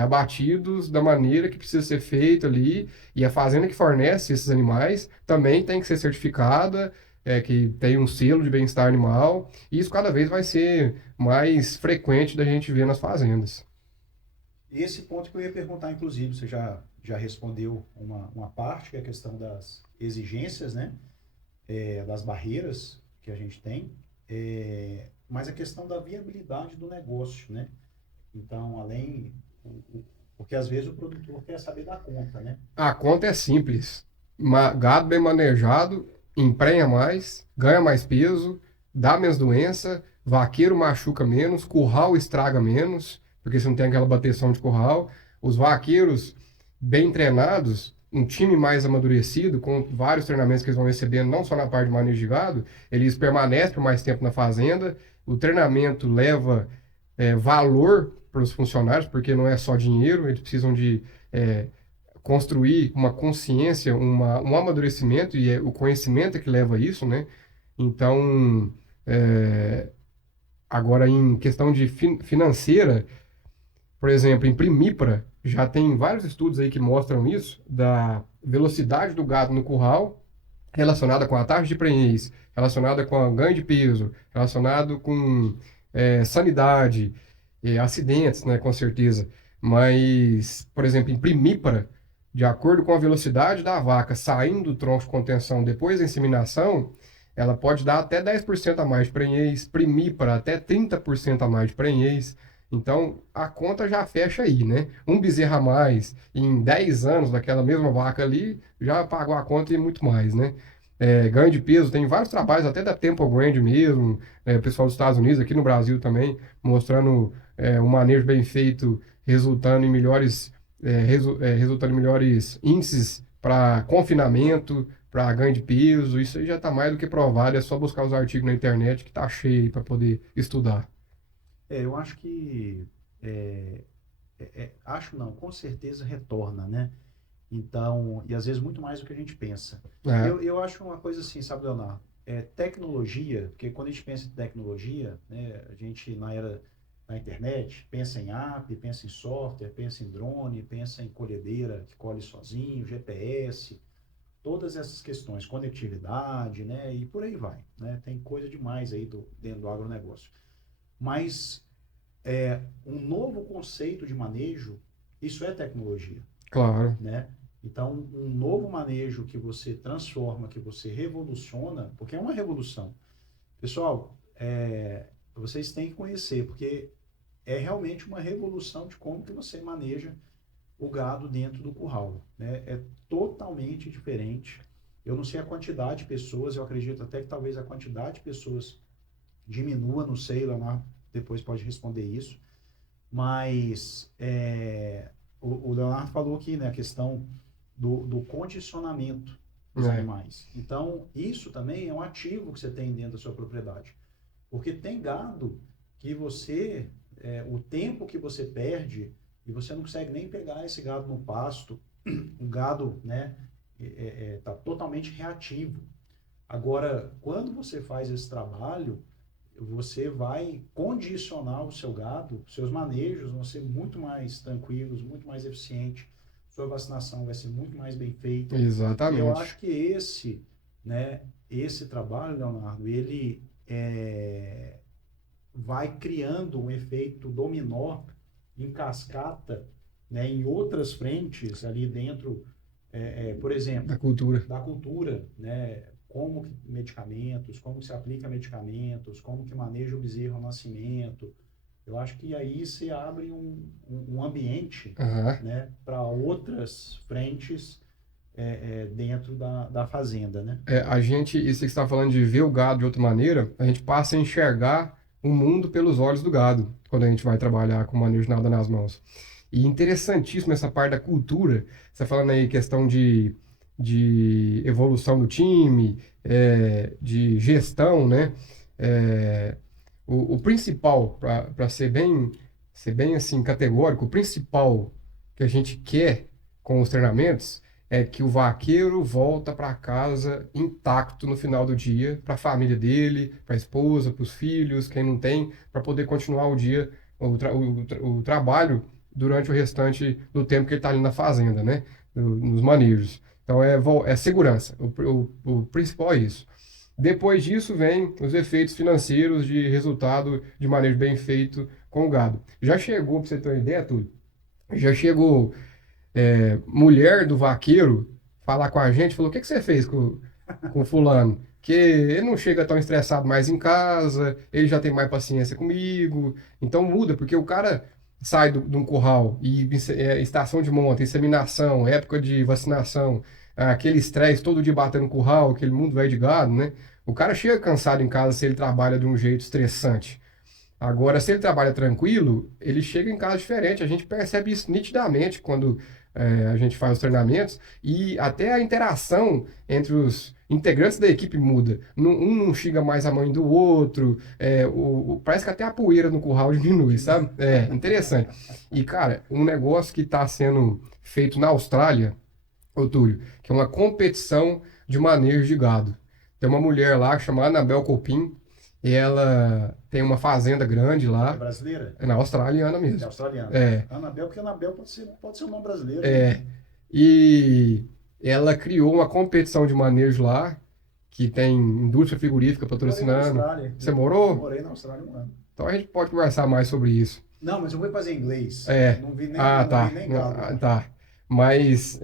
abatidos da maneira que precisa ser feito ali, e a fazenda que fornece esses animais também tem que ser certificada, que tem um selo de bem-estar animal, e isso cada vez vai ser mais frequente da gente ver nas fazendas. Esse ponto que eu ia perguntar, inclusive, você já respondeu uma parte, que é a questão das exigências, né? Das barreiras que a gente tem, mas a questão da viabilidade do negócio, né? Então, porque às vezes o produtor quer saber da conta, né? A conta é simples. Gado bem manejado, emprenha mais, ganha mais peso, dá menos doença, vaqueiro machuca menos, curral estraga menos, porque você não tem aquela bateção de curral. Os vaqueiros bem treinados, um time mais amadurecido, com vários treinamentos que eles vão recebendo, não só na parte de manejo de gado, eles permanecem por mais tempo na fazenda. O treinamento leva valor para os funcionários, porque não é só dinheiro, eles precisam de construir uma consciência, um amadurecimento, e é o conhecimento que leva a isso, né? Então, é, agora em questão de financeira, por exemplo, em Primipra, já tem vários estudos aí que mostram isso, da velocidade do gado no curral, relacionada com a taxa de prenhez, relacionada com o ganho de peso, relacionado com sanidade, acidentes, né, com certeza. Mas, por exemplo, em Primípara, de acordo com a velocidade da vaca saindo do tronco de contenção depois da inseminação, ela pode dar até 10% a mais de prenhez, Primípara até 30% a mais de prenhez. Então, a conta já fecha aí, né? Um bezerro a mais em 10 anos daquela mesma vaca ali, já pagou a conta e muito mais, né? Ganho de peso, tem vários trabalhos, até da Temple Grande mesmo, o pessoal dos Estados Unidos, aqui no Brasil também, mostrando um manejo bem feito, resultando em melhores índices para confinamento, para ganho de peso. Isso aí já está mais do que provado, é só buscar os artigos na internet que está cheio para poder estudar. Eu acho que, acho não, com certeza retorna, né? Então, e às vezes muito mais do que a gente pensa. É, Eu acho uma coisa assim, sabe, Leonardo? tecnologia, porque quando a gente pensa em tecnologia, né, a gente na era da internet pensa em app, pensa em software, pensa em drone, pensa em colhedeira que colhe sozinho, GPS, todas essas questões, conectividade, né, e por aí vai, né, tem coisa demais aí dentro do agronegócio. Mas um novo conceito de manejo, isso é tecnologia, Claro. né? Então, um novo manejo que você transforma, que você revoluciona, porque é uma revolução. Pessoal, vocês têm que conhecer, porque é realmente uma revolução de como que você maneja o gado dentro do curral, né? É totalmente diferente. Eu não sei a quantidade de pessoas, eu acredito até que talvez a quantidade de pessoas diminua, não sei, Leonardo depois pode responder isso, mas o Leonardo falou aqui, né, a questão do condicionamento dos É, animais. Então, isso também é um ativo que você tem dentro da sua propriedade. Porque tem gado que você, o tempo que você perde, e você não consegue nem pegar esse gado no pasto, o gado, né, tá totalmente reativo. Agora, quando você faz esse trabalho, você vai condicionar o seu gado, seus manejos vão ser muito mais tranquilos, muito mais eficientes, sua vacinação vai ser muito mais bem feita. E eu exatamente. acho que esse trabalho, Leonardo, ele vai criando um efeito dominó em cascata, né, em outras frentes ali dentro, por exemplo, Da cultura. da cultura, né, como que medicamentos, como se aplica medicamentos, como que maneja o bezerro ao nascimento. Eu acho que aí se abre um ambiente, Aham. né, para outras frentes dentro da fazenda, né? A gente, isso que você está falando de ver o gado de outra maneira, a gente passa a enxergar o mundo pelos olhos do gado, quando a gente vai trabalhar com manejo de nada nas mãos. E interessantíssimo essa parte da cultura, você falando aí questão de evolução do time, de gestão, né? É, o principal, para ser bem assim categórico, o principal que a gente quer com os treinamentos é que o vaqueiro volta para casa intacto no final do dia, para a família dele, para a esposa, para os filhos, quem não tem, para poder continuar o dia, o trabalho durante o restante do tempo que ele está ali na fazenda, né? Nos manejos. Então é segurança. O principal é isso. Depois disso vem os efeitos financeiros de resultado de manejo bem feito com o gado. Já chegou, para você ter uma ideia, Túlio? Já chegou mulher do vaqueiro falar com a gente, falou: o que que você fez com o fulano? Que ele não chega tão estressado mais em casa, ele já tem mais paciência comigo. Então muda, porque o cara sai de um curral e estação de monta, inseminação, época de vacinação, aquele estresse todo dia batendo no curral, aquele mundo velho de gado, né? O cara chega cansado em casa se ele trabalha de um jeito estressante. Agora, se ele trabalha tranquilo, ele chega em casa diferente. A gente percebe isso nitidamente quando a gente faz os treinamentos e até a interação entre os integrantes da equipe muda. Um não xinga mais a mãe do outro, parece que até a poeira no curral diminui, sabe? É interessante. E, cara, um negócio que está sendo feito na Austrália, ô Túlio, que é uma competição de manejo de gado. Tem uma mulher lá chamada Anabel Copin, e ela tem uma fazenda grande É lá, brasileira? é na australiana É mesmo. australiana. É, Anabel, porque Anabel pode ser um nome brasileiro, né? é. E ela criou uma competição de manejo lá, que tem indústria frigorífica Eu morei na patrocinando. Austrália. Você Eu morou? morei na Austrália um ano. Então a gente pode conversar mais sobre isso. Não, mas eu vou fazer inglês. É. Não vi nem, Ah, não vi tá. nem gado Ah, lá. tá. Mas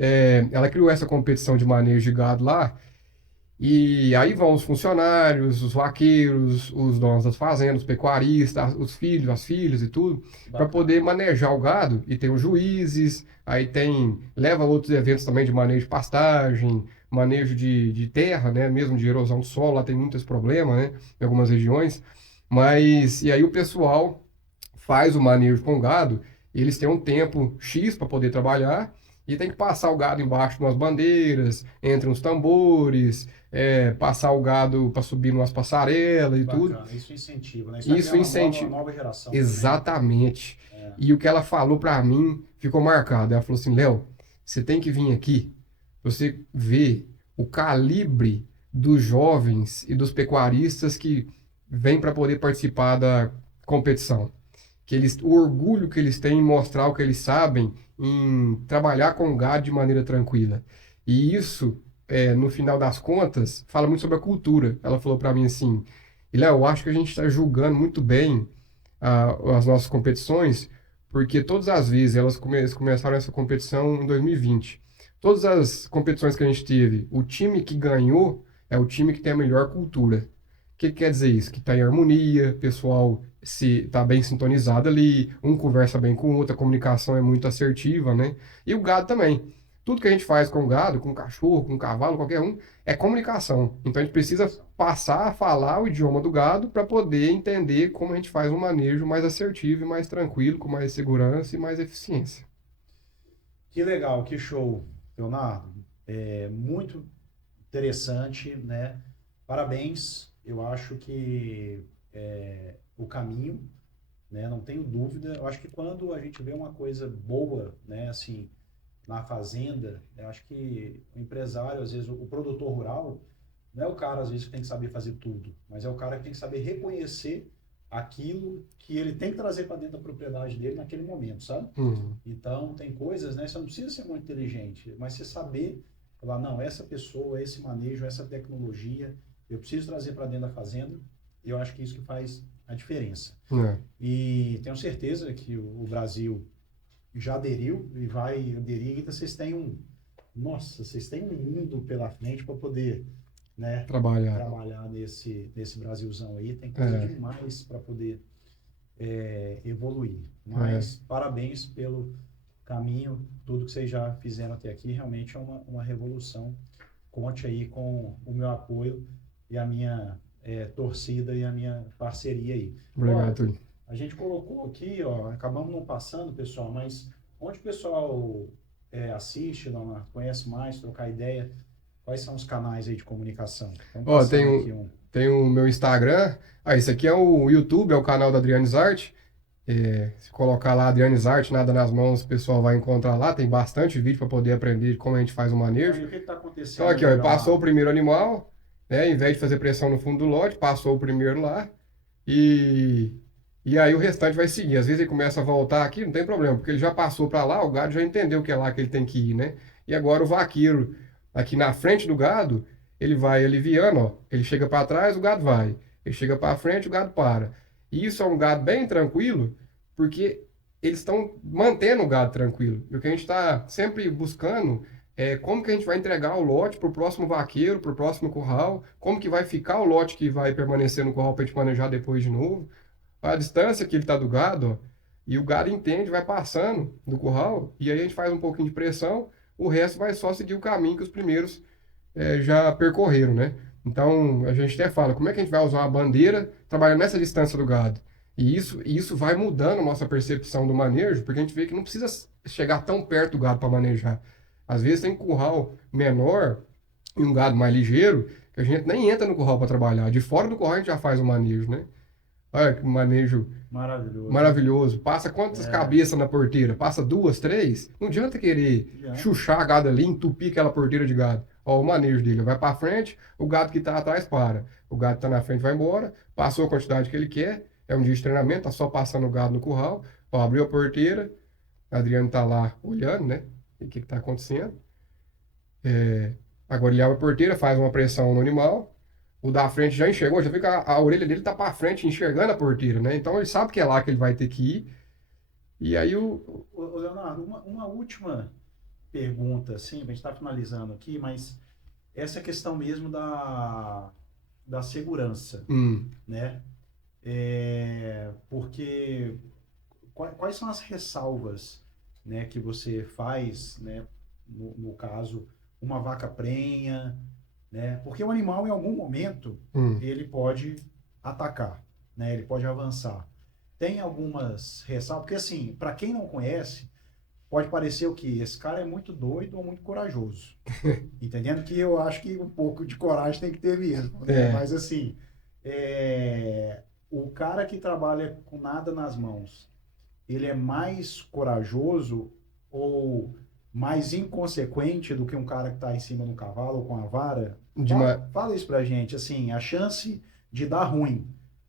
ela criou essa competição de manejo de gado lá. E aí vão os funcionários, os vaqueiros, os donos das fazendas, os pecuaristas, os filhos, as filhas e tudo, para Bacana. poder manejar o gado. E tem os juízes, leva outros eventos também de manejo de pastagem, manejo de terra, né? Mesmo de erosão do solo, lá tem muitos problemas, né? Em algumas regiões. E aí o pessoal faz o manejo com o gado, eles têm um tempo X para poder trabalhar. E tem que passar o gado embaixo de umas bandeiras, entre uns tambores, passar o gado para subir umas passarelas e tudo. Bacana. Isso incentiva, né? Isso vai criar Isso uma incentiva. nova geração também. Exatamente. E o que ela falou para mim ficou marcado. Ela falou assim: Léo, você tem que vir aqui, você ver o calibre dos jovens e dos pecuaristas que vêm para poder participar da competição. O orgulho que eles têm em mostrar o que eles sabem, em trabalhar com o gado de maneira tranquila. E isso, no final das contas, fala muito sobre a cultura. Ela falou para mim assim, e Léo, eu acho que a gente está julgando muito bem as nossas competições, porque todas as vezes eles começaram essa competição em 2020. Todas as competições que a gente teve, o time que ganhou é o time que tem a melhor cultura. O que quer dizer isso? Que está em harmonia, pessoal se está bem sintonizado ali, um conversa bem com o outro, a comunicação é muito assertiva, né? E o gado também. Tudo que a gente faz com o gado, com o cachorro, com o cavalo, qualquer um, é comunicação. Então a gente precisa passar a falar o idioma do gado para poder entender como a gente faz um manejo mais assertivo e mais tranquilo, com mais segurança e mais eficiência. Que legal, que show, Leonardo. É muito interessante, né? Parabéns. Eu acho que o caminho, né? Não tenho dúvida. Eu acho que quando a gente vê uma coisa boa, né? Assim, na fazenda, eu acho que o empresário, às vezes, o produtor rural, não é o cara, às vezes, que tem que saber fazer tudo, mas é o cara que tem que saber reconhecer aquilo que ele tem que trazer para dentro da propriedade dele naquele momento, sabe? Uhum. Então, tem coisas, né? Você não precisa ser muito inteligente, mas você saber falar, não, essa pessoa, esse manejo, essa tecnologia, eu preciso trazer para dentro da fazenda, e eu acho que isso que faz a diferença. É. E tenho certeza que o Brasil já aderiu e vai aderir, então vocês têm um mundo pela frente para poder, né, Trabalhar. trabalhar nesse Brasilzão aí, tem coisa É. demais para poder evoluir. Mas parabéns pelo caminho, tudo que vocês já fizeram até aqui, realmente é uma revolução. Conte aí com o meu apoio e a minha torcida e a minha parceria aí. Obrigado, Ó, Túlio. a gente colocou aqui, ó, acabamos não passando, pessoal, mas onde o pessoal assiste, não conhece mais, trocar ideia, quais são os canais aí de comunicação? Vamos Ó, passando aqui um. tem o meu Instagram. Ah, esse aqui é o YouTube, é o canal da Adrianes Arte. Se colocar lá Adrianes Arte, nada nas mãos, o pessoal vai encontrar lá. Tem bastante vídeo para poder aprender como a gente faz o Então, manejo. e o que está Então acontecendo aqui, ó, aí, ele passou o Leonardo? primeiro animal, né? Em vez de fazer pressão no fundo do lote, passou o primeiro lá. E, e aí o restante vai seguir. Às vezes ele começa a voltar aqui, não tem problema, porque ele já passou para lá, o gado já entendeu que é lá que ele tem que ir, né? E agora o vaqueiro, aqui na frente do gado, ele vai aliviando, ó. Ele chega para trás, o gado vai. Ele chega para frente, o gado para. E isso é um gado bem tranquilo, porque eles estão mantendo o gado tranquilo. E o que a gente está sempre buscando é como que a gente vai entregar o lote para o próximo vaqueiro, para o próximo curral, como que vai ficar o lote que vai permanecer no curral para a gente manejar depois de novo, a distância que ele está do gado, ó, e o gado entende, vai passando do curral, e aí a gente faz um pouquinho de pressão, o resto vai só seguir o caminho que os primeiros já percorreram, né? Então, a gente até fala, como é que a gente vai usar uma bandeira trabalhando nessa distância do gado? E isso vai mudando a nossa percepção do manejo, porque a gente vê que não precisa chegar tão perto do gado para manejar. Às vezes tem curral menor e um gado mais ligeiro, que a gente nem entra no curral para trabalhar. De fora do curral a gente já faz o manejo, né? Olha que manejo Maravilhoso, hein? maravilhoso. Passa quantas É, cabeças na porteira? Passa duas, três? Não adianta querer já. chuchar gado ali, entupir aquela porteira de gado. Ó, o manejo dele vai para frente, o gado que está atrás para. O gado que está na frente vai embora, passou a quantidade que ele quer. É um dia de treinamento, tá só passando o gado no curral. Ó, abriu a porteira, o Adriano tá lá olhando, né? O que está acontecendo? Agora ele abre a porteira, faz uma pressão no animal. O da frente já enxergou, já fica a orelha dele tá para frente, enxergando a porteira, né? Então ele sabe que é lá que ele vai ter que ir. E aí Ô, Leonardo, uma última pergunta, assim, a gente está finalizando aqui, mas essa questão mesmo da segurança, hum, né? Porque quais são as ressalvas, né, que você faz, né, no caso, uma vaca prenha, né? Porque o animal, em algum momento, hum, ele pode atacar, né? Ele pode avançar. Tem algumas ressalvas, porque assim, para quem não conhece, pode parecer o quê? Esse cara é muito doido ou muito corajoso. Entendendo que eu acho que um pouco de coragem tem que ter mesmo, né? é, Mas assim, o cara que trabalha com nada nas mãos, ele é mais corajoso ou mais inconsequente do que um cara que está em cima do cavalo ou com a vara? De uma... Fala isso pra gente, assim, a chance de dar ruim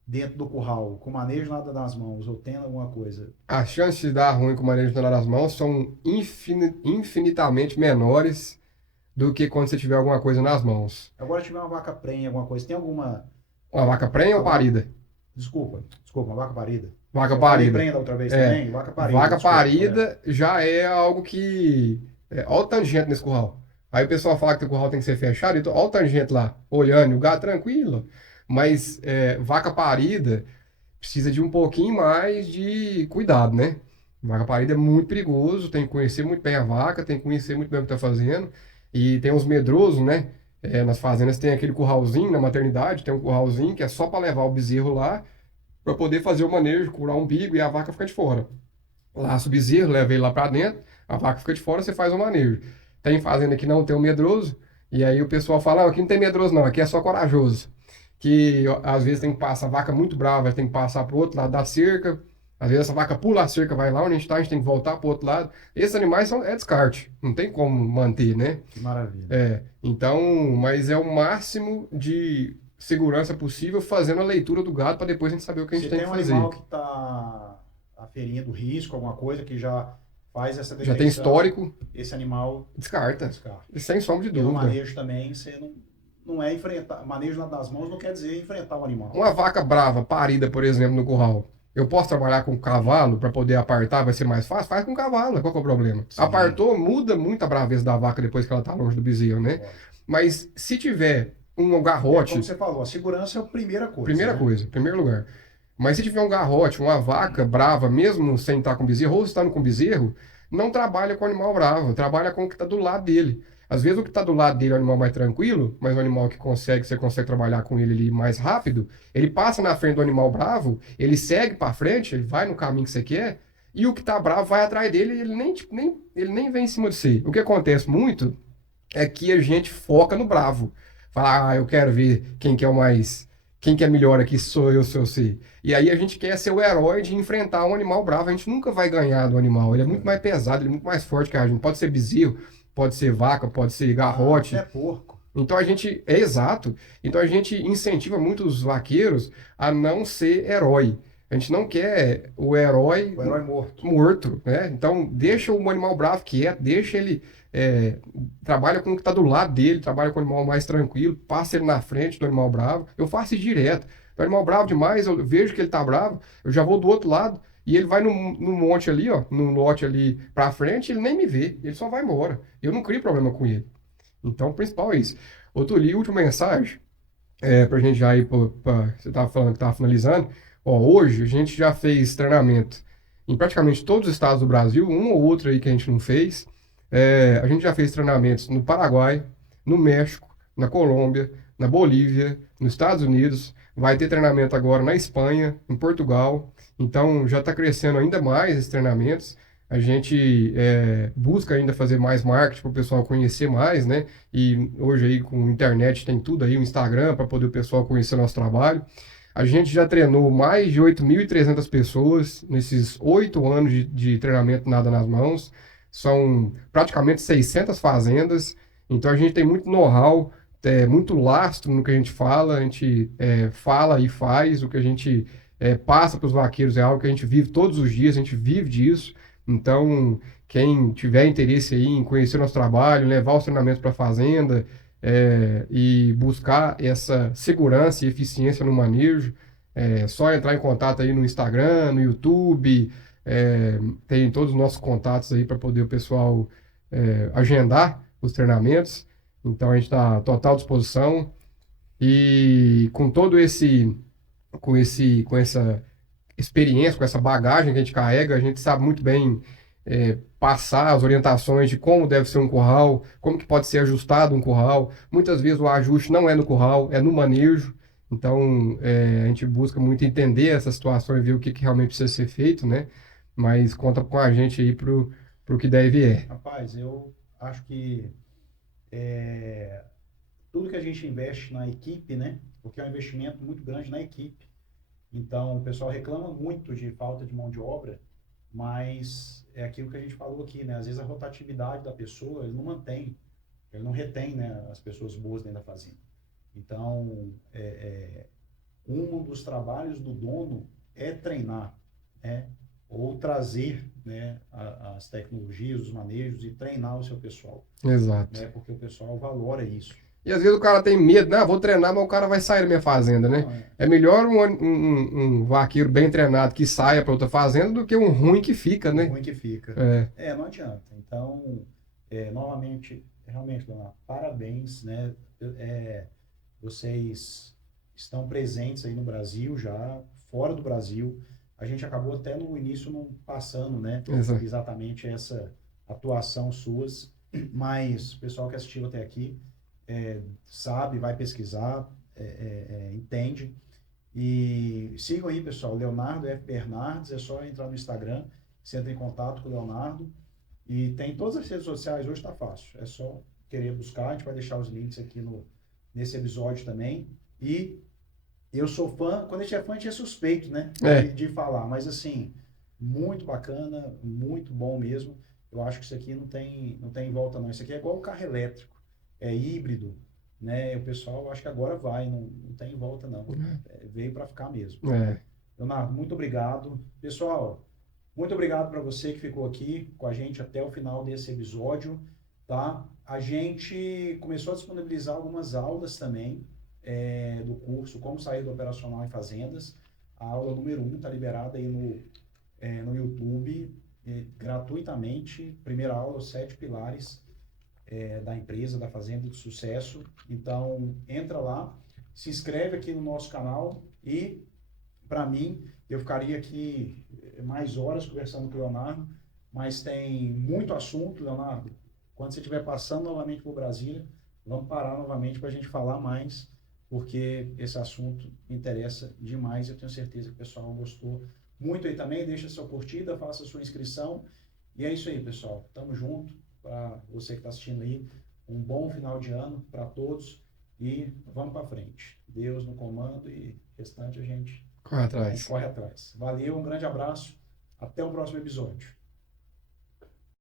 dentro do curral, com manejo nada nas mãos, ou tendo alguma coisa. As chances de dar ruim com o manejo de nas mãos são infinitamente menores do que quando você tiver alguma coisa nas mãos. Agora, se tiver uma vaca prenha, alguma coisa, tem alguma... Uma vaca prenha ou parida? Desculpa, uma vaca parida. Vaca Eu falei parida. prenha da outra vez também, vaca parida. Vaca desculpa, parida já é algo que... Olha o tanto de gente nesse curral. Aí o pessoal fala que o curral tem que ser fechado, então olha o tanto de gente lá, olhando, e o gado tranquilo. Mas vaca parida precisa de um pouquinho mais de cuidado, né? Vaca parida é muito perigoso, tem que conhecer muito bem a vaca, tem que conhecer muito bem o que está fazendo. E tem uns medrosos, né? Nas fazendas tem aquele curralzinho, na maternidade tem um curralzinho que é só para levar o bezerro lá, para poder fazer o manejo, curar o umbigo e a vaca fica de fora. Laça o bezerro, leva ele lá para dentro, a vaca fica de fora, você faz o manejo. Tem fazenda que não tem o medroso, e aí o pessoal fala, aqui não tem medroso não, aqui é só corajoso. Que às vezes tem que passar, a vaca muito brava, tem que passar para o outro lado da cerca, às vezes essa vaca pula a cerca, vai lá onde a gente está, a gente tem que voltar para o outro lado. Esses animais é descarte, não tem como manter, né? Que maravilha. Então, mas é o máximo de segurança possível fazendo a leitura do gado para depois a gente saber o que a gente tem que fazer. Se tem um animal que está aferindo risco, alguma coisa que já faz essa detecção, já tem histórico, esse animal descarta. Sem sombra de dúvida. E no manejo também, você não é enfrentar, manejo das mãos não quer dizer enfrentar o animal. Uma vaca brava, parida, por exemplo, no curral. Eu posso trabalhar com cavalo para poder apartar, vai ser mais fácil? Faz com cavalo, qual que é o problema? Sim. Apartou, muda muito a braveza da vaca depois que ela está longe do bezerro, né? Mas se tiver um garrote... como você falou, a segurança é a primeira coisa. Primeira coisa, primeiro lugar. Mas se tiver um garrote, uma vaca brava, mesmo sem estar com bezerro, ou estando com bezerro, não trabalha com o animal bravo, trabalha com o que está do lado dele. Às vezes o que está do lado dele é um animal mais tranquilo, mas um animal que você consegue trabalhar com ele ali mais rápido, ele passa na frente do animal bravo, ele segue para frente, ele vai no caminho que você quer, e o que está bravo vai atrás dele e ele nem vem em cima de você. O que acontece muito é que a gente foca no bravo. Fala, eu quero ver quem que é o mais... Quem que é melhor aqui, sou eu, sou você. E aí a gente quer ser o herói de enfrentar um animal bravo. A gente nunca vai ganhar do animal. Ele é muito mais pesado, ele é muito mais forte que a gente. Pode ser bezerro, pode ser vaca, pode ser garrote. É porco. Então a gente, é exato. Então a gente incentiva muito os vaqueiros a não ser herói. A gente não quer o herói morto, né? Então deixa o animal bravo quieto, deixa ele trabalha com o que está do lado dele, trabalha com o animal mais tranquilo, passa ele na frente do animal bravo. Eu faço isso direto. O animal bravo demais, eu vejo que ele está bravo, eu já vou do outro lado e ele vai no monte ali, ó, no lote ali para frente, ele nem me vê, ele só vai embora. Eu não crio problema com ele. Então, o principal é isso. Outro ali, última mensagem, para a gente já ir para. Você estava falando que estava finalizando. Ó, hoje a gente já fez treinamento em praticamente todos os estados do Brasil, um ou outro aí que a gente não fez. A gente já fez treinamentos no Paraguai, no México, na Colômbia, na Bolívia, nos Estados Unidos. Vai ter treinamento agora na Espanha, em Portugal. Então já está crescendo ainda mais esses treinamentos. A gente busca ainda fazer mais marketing para o pessoal conhecer mais, né? E hoje aí com internet tem tudo aí, o Instagram, para poder o pessoal conhecer nosso trabalho. A gente já treinou mais de 8.300 pessoas nesses 8 anos de treinamento Nada nas Mãos. São praticamente 600 fazendas. Então a gente tem muito know-how, muito lastro no que a gente fala. A gente fala e faz. O que a gente passa para os vaqueiros é algo que a gente vive todos os dias, a gente vive disso. Então, quem tiver interesse aí em conhecer nosso trabalho, levar os treinamentos para a fazenda e buscar essa segurança e eficiência no manejo, só entrar em contato aí no Instagram, no YouTube, tem todos os nossos contatos aí para poder o pessoal agendar os treinamentos. Então, a gente está à total disposição e com todo com essa experiência, com essa bagagem que a gente carrega, a gente sabe muito bem passar as orientações de como deve ser um curral, como que pode ser ajustado um curral. Muitas vezes o ajuste não é no curral, é no manejo. Então, a gente busca muito entender essa situação e ver o que realmente precisa ser feito, né? Mas conta com a gente aí pro que deve Rapaz, eu acho que tudo que a gente investe na equipe, né? Porque é um investimento muito grande na equipe. Então, o pessoal reclama muito de falta de mão de obra. mas é aquilo que a gente falou aqui, né? Às vezes a rotatividade da pessoa, ele não mantém, ele não retém, né, as pessoas boas dentro da fazenda. Então, um dos trabalhos do dono é treinar, né? Ou trazer, né, as tecnologias, os manejos e treinar o seu pessoal, Exato. né? Porque o pessoal valora isso. E às vezes o cara tem medo, né? Vou treinar, mas o cara vai sair da minha fazenda, né? Não, É melhor um vaqueiro bem treinado que saia para outra fazenda do que um ruim que fica, o né? ruim que fica. É, Não adianta. Então, novamente, realmente, Leonardo, parabéns, né? É, vocês estão presentes aí no Brasil já, fora do Brasil. A gente acabou até no início não passando, né? exato. Exatamente essa atuação suas, mas o pessoal que assistiu até aqui sabe, vai pesquisar, entende. E sigam aí, pessoal, Leonardo F. Bernardes, é só entrar no Instagram, você entra em contato com o Leonardo. E tem todas as redes sociais, hoje está fácil. É só querer buscar, a gente vai deixar os links aqui nesse episódio também. E eu sou fã, quando a gente é fã, a gente é suspeito, né? É, De falar, mas assim, muito bacana, muito bom mesmo. Eu acho que isso aqui não tem volta não. Isso aqui é igual o carro elétrico, é híbrido, né? E o pessoal acho que agora vai, não tem volta não. Veio para ficar mesmo. é. Leonardo, muito obrigado. Pessoal, muito obrigado para você que ficou aqui com a gente até o final desse episódio, tá? A gente começou a disponibilizar algumas aulas também do curso Como Sair do Operacional em Fazendas. A aula número 1 está liberada aí no YouTube, gratuitamente. Primeira aula, os 7 pilares da empresa, da Fazenda de Sucesso. Então, entra lá, se inscreve aqui no nosso canal e, para mim, eu ficaria aqui mais horas conversando com o Leonardo, mas tem muito assunto, Leonardo. Quando você estiver passando novamente por Brasília, vamos parar novamente para a gente falar mais, porque esse assunto me interessa demais. Eu tenho certeza que o pessoal gostou muito aí também. Deixa sua curtida, faça sua inscrição. E é isso aí, pessoal. Tamo junto. Para você que está assistindo aí, um bom final de ano para todos e vamos para frente. Deus no comando e o restante Corre a gente atrás. corre atrás. Valeu, um grande abraço. Até o próximo episódio.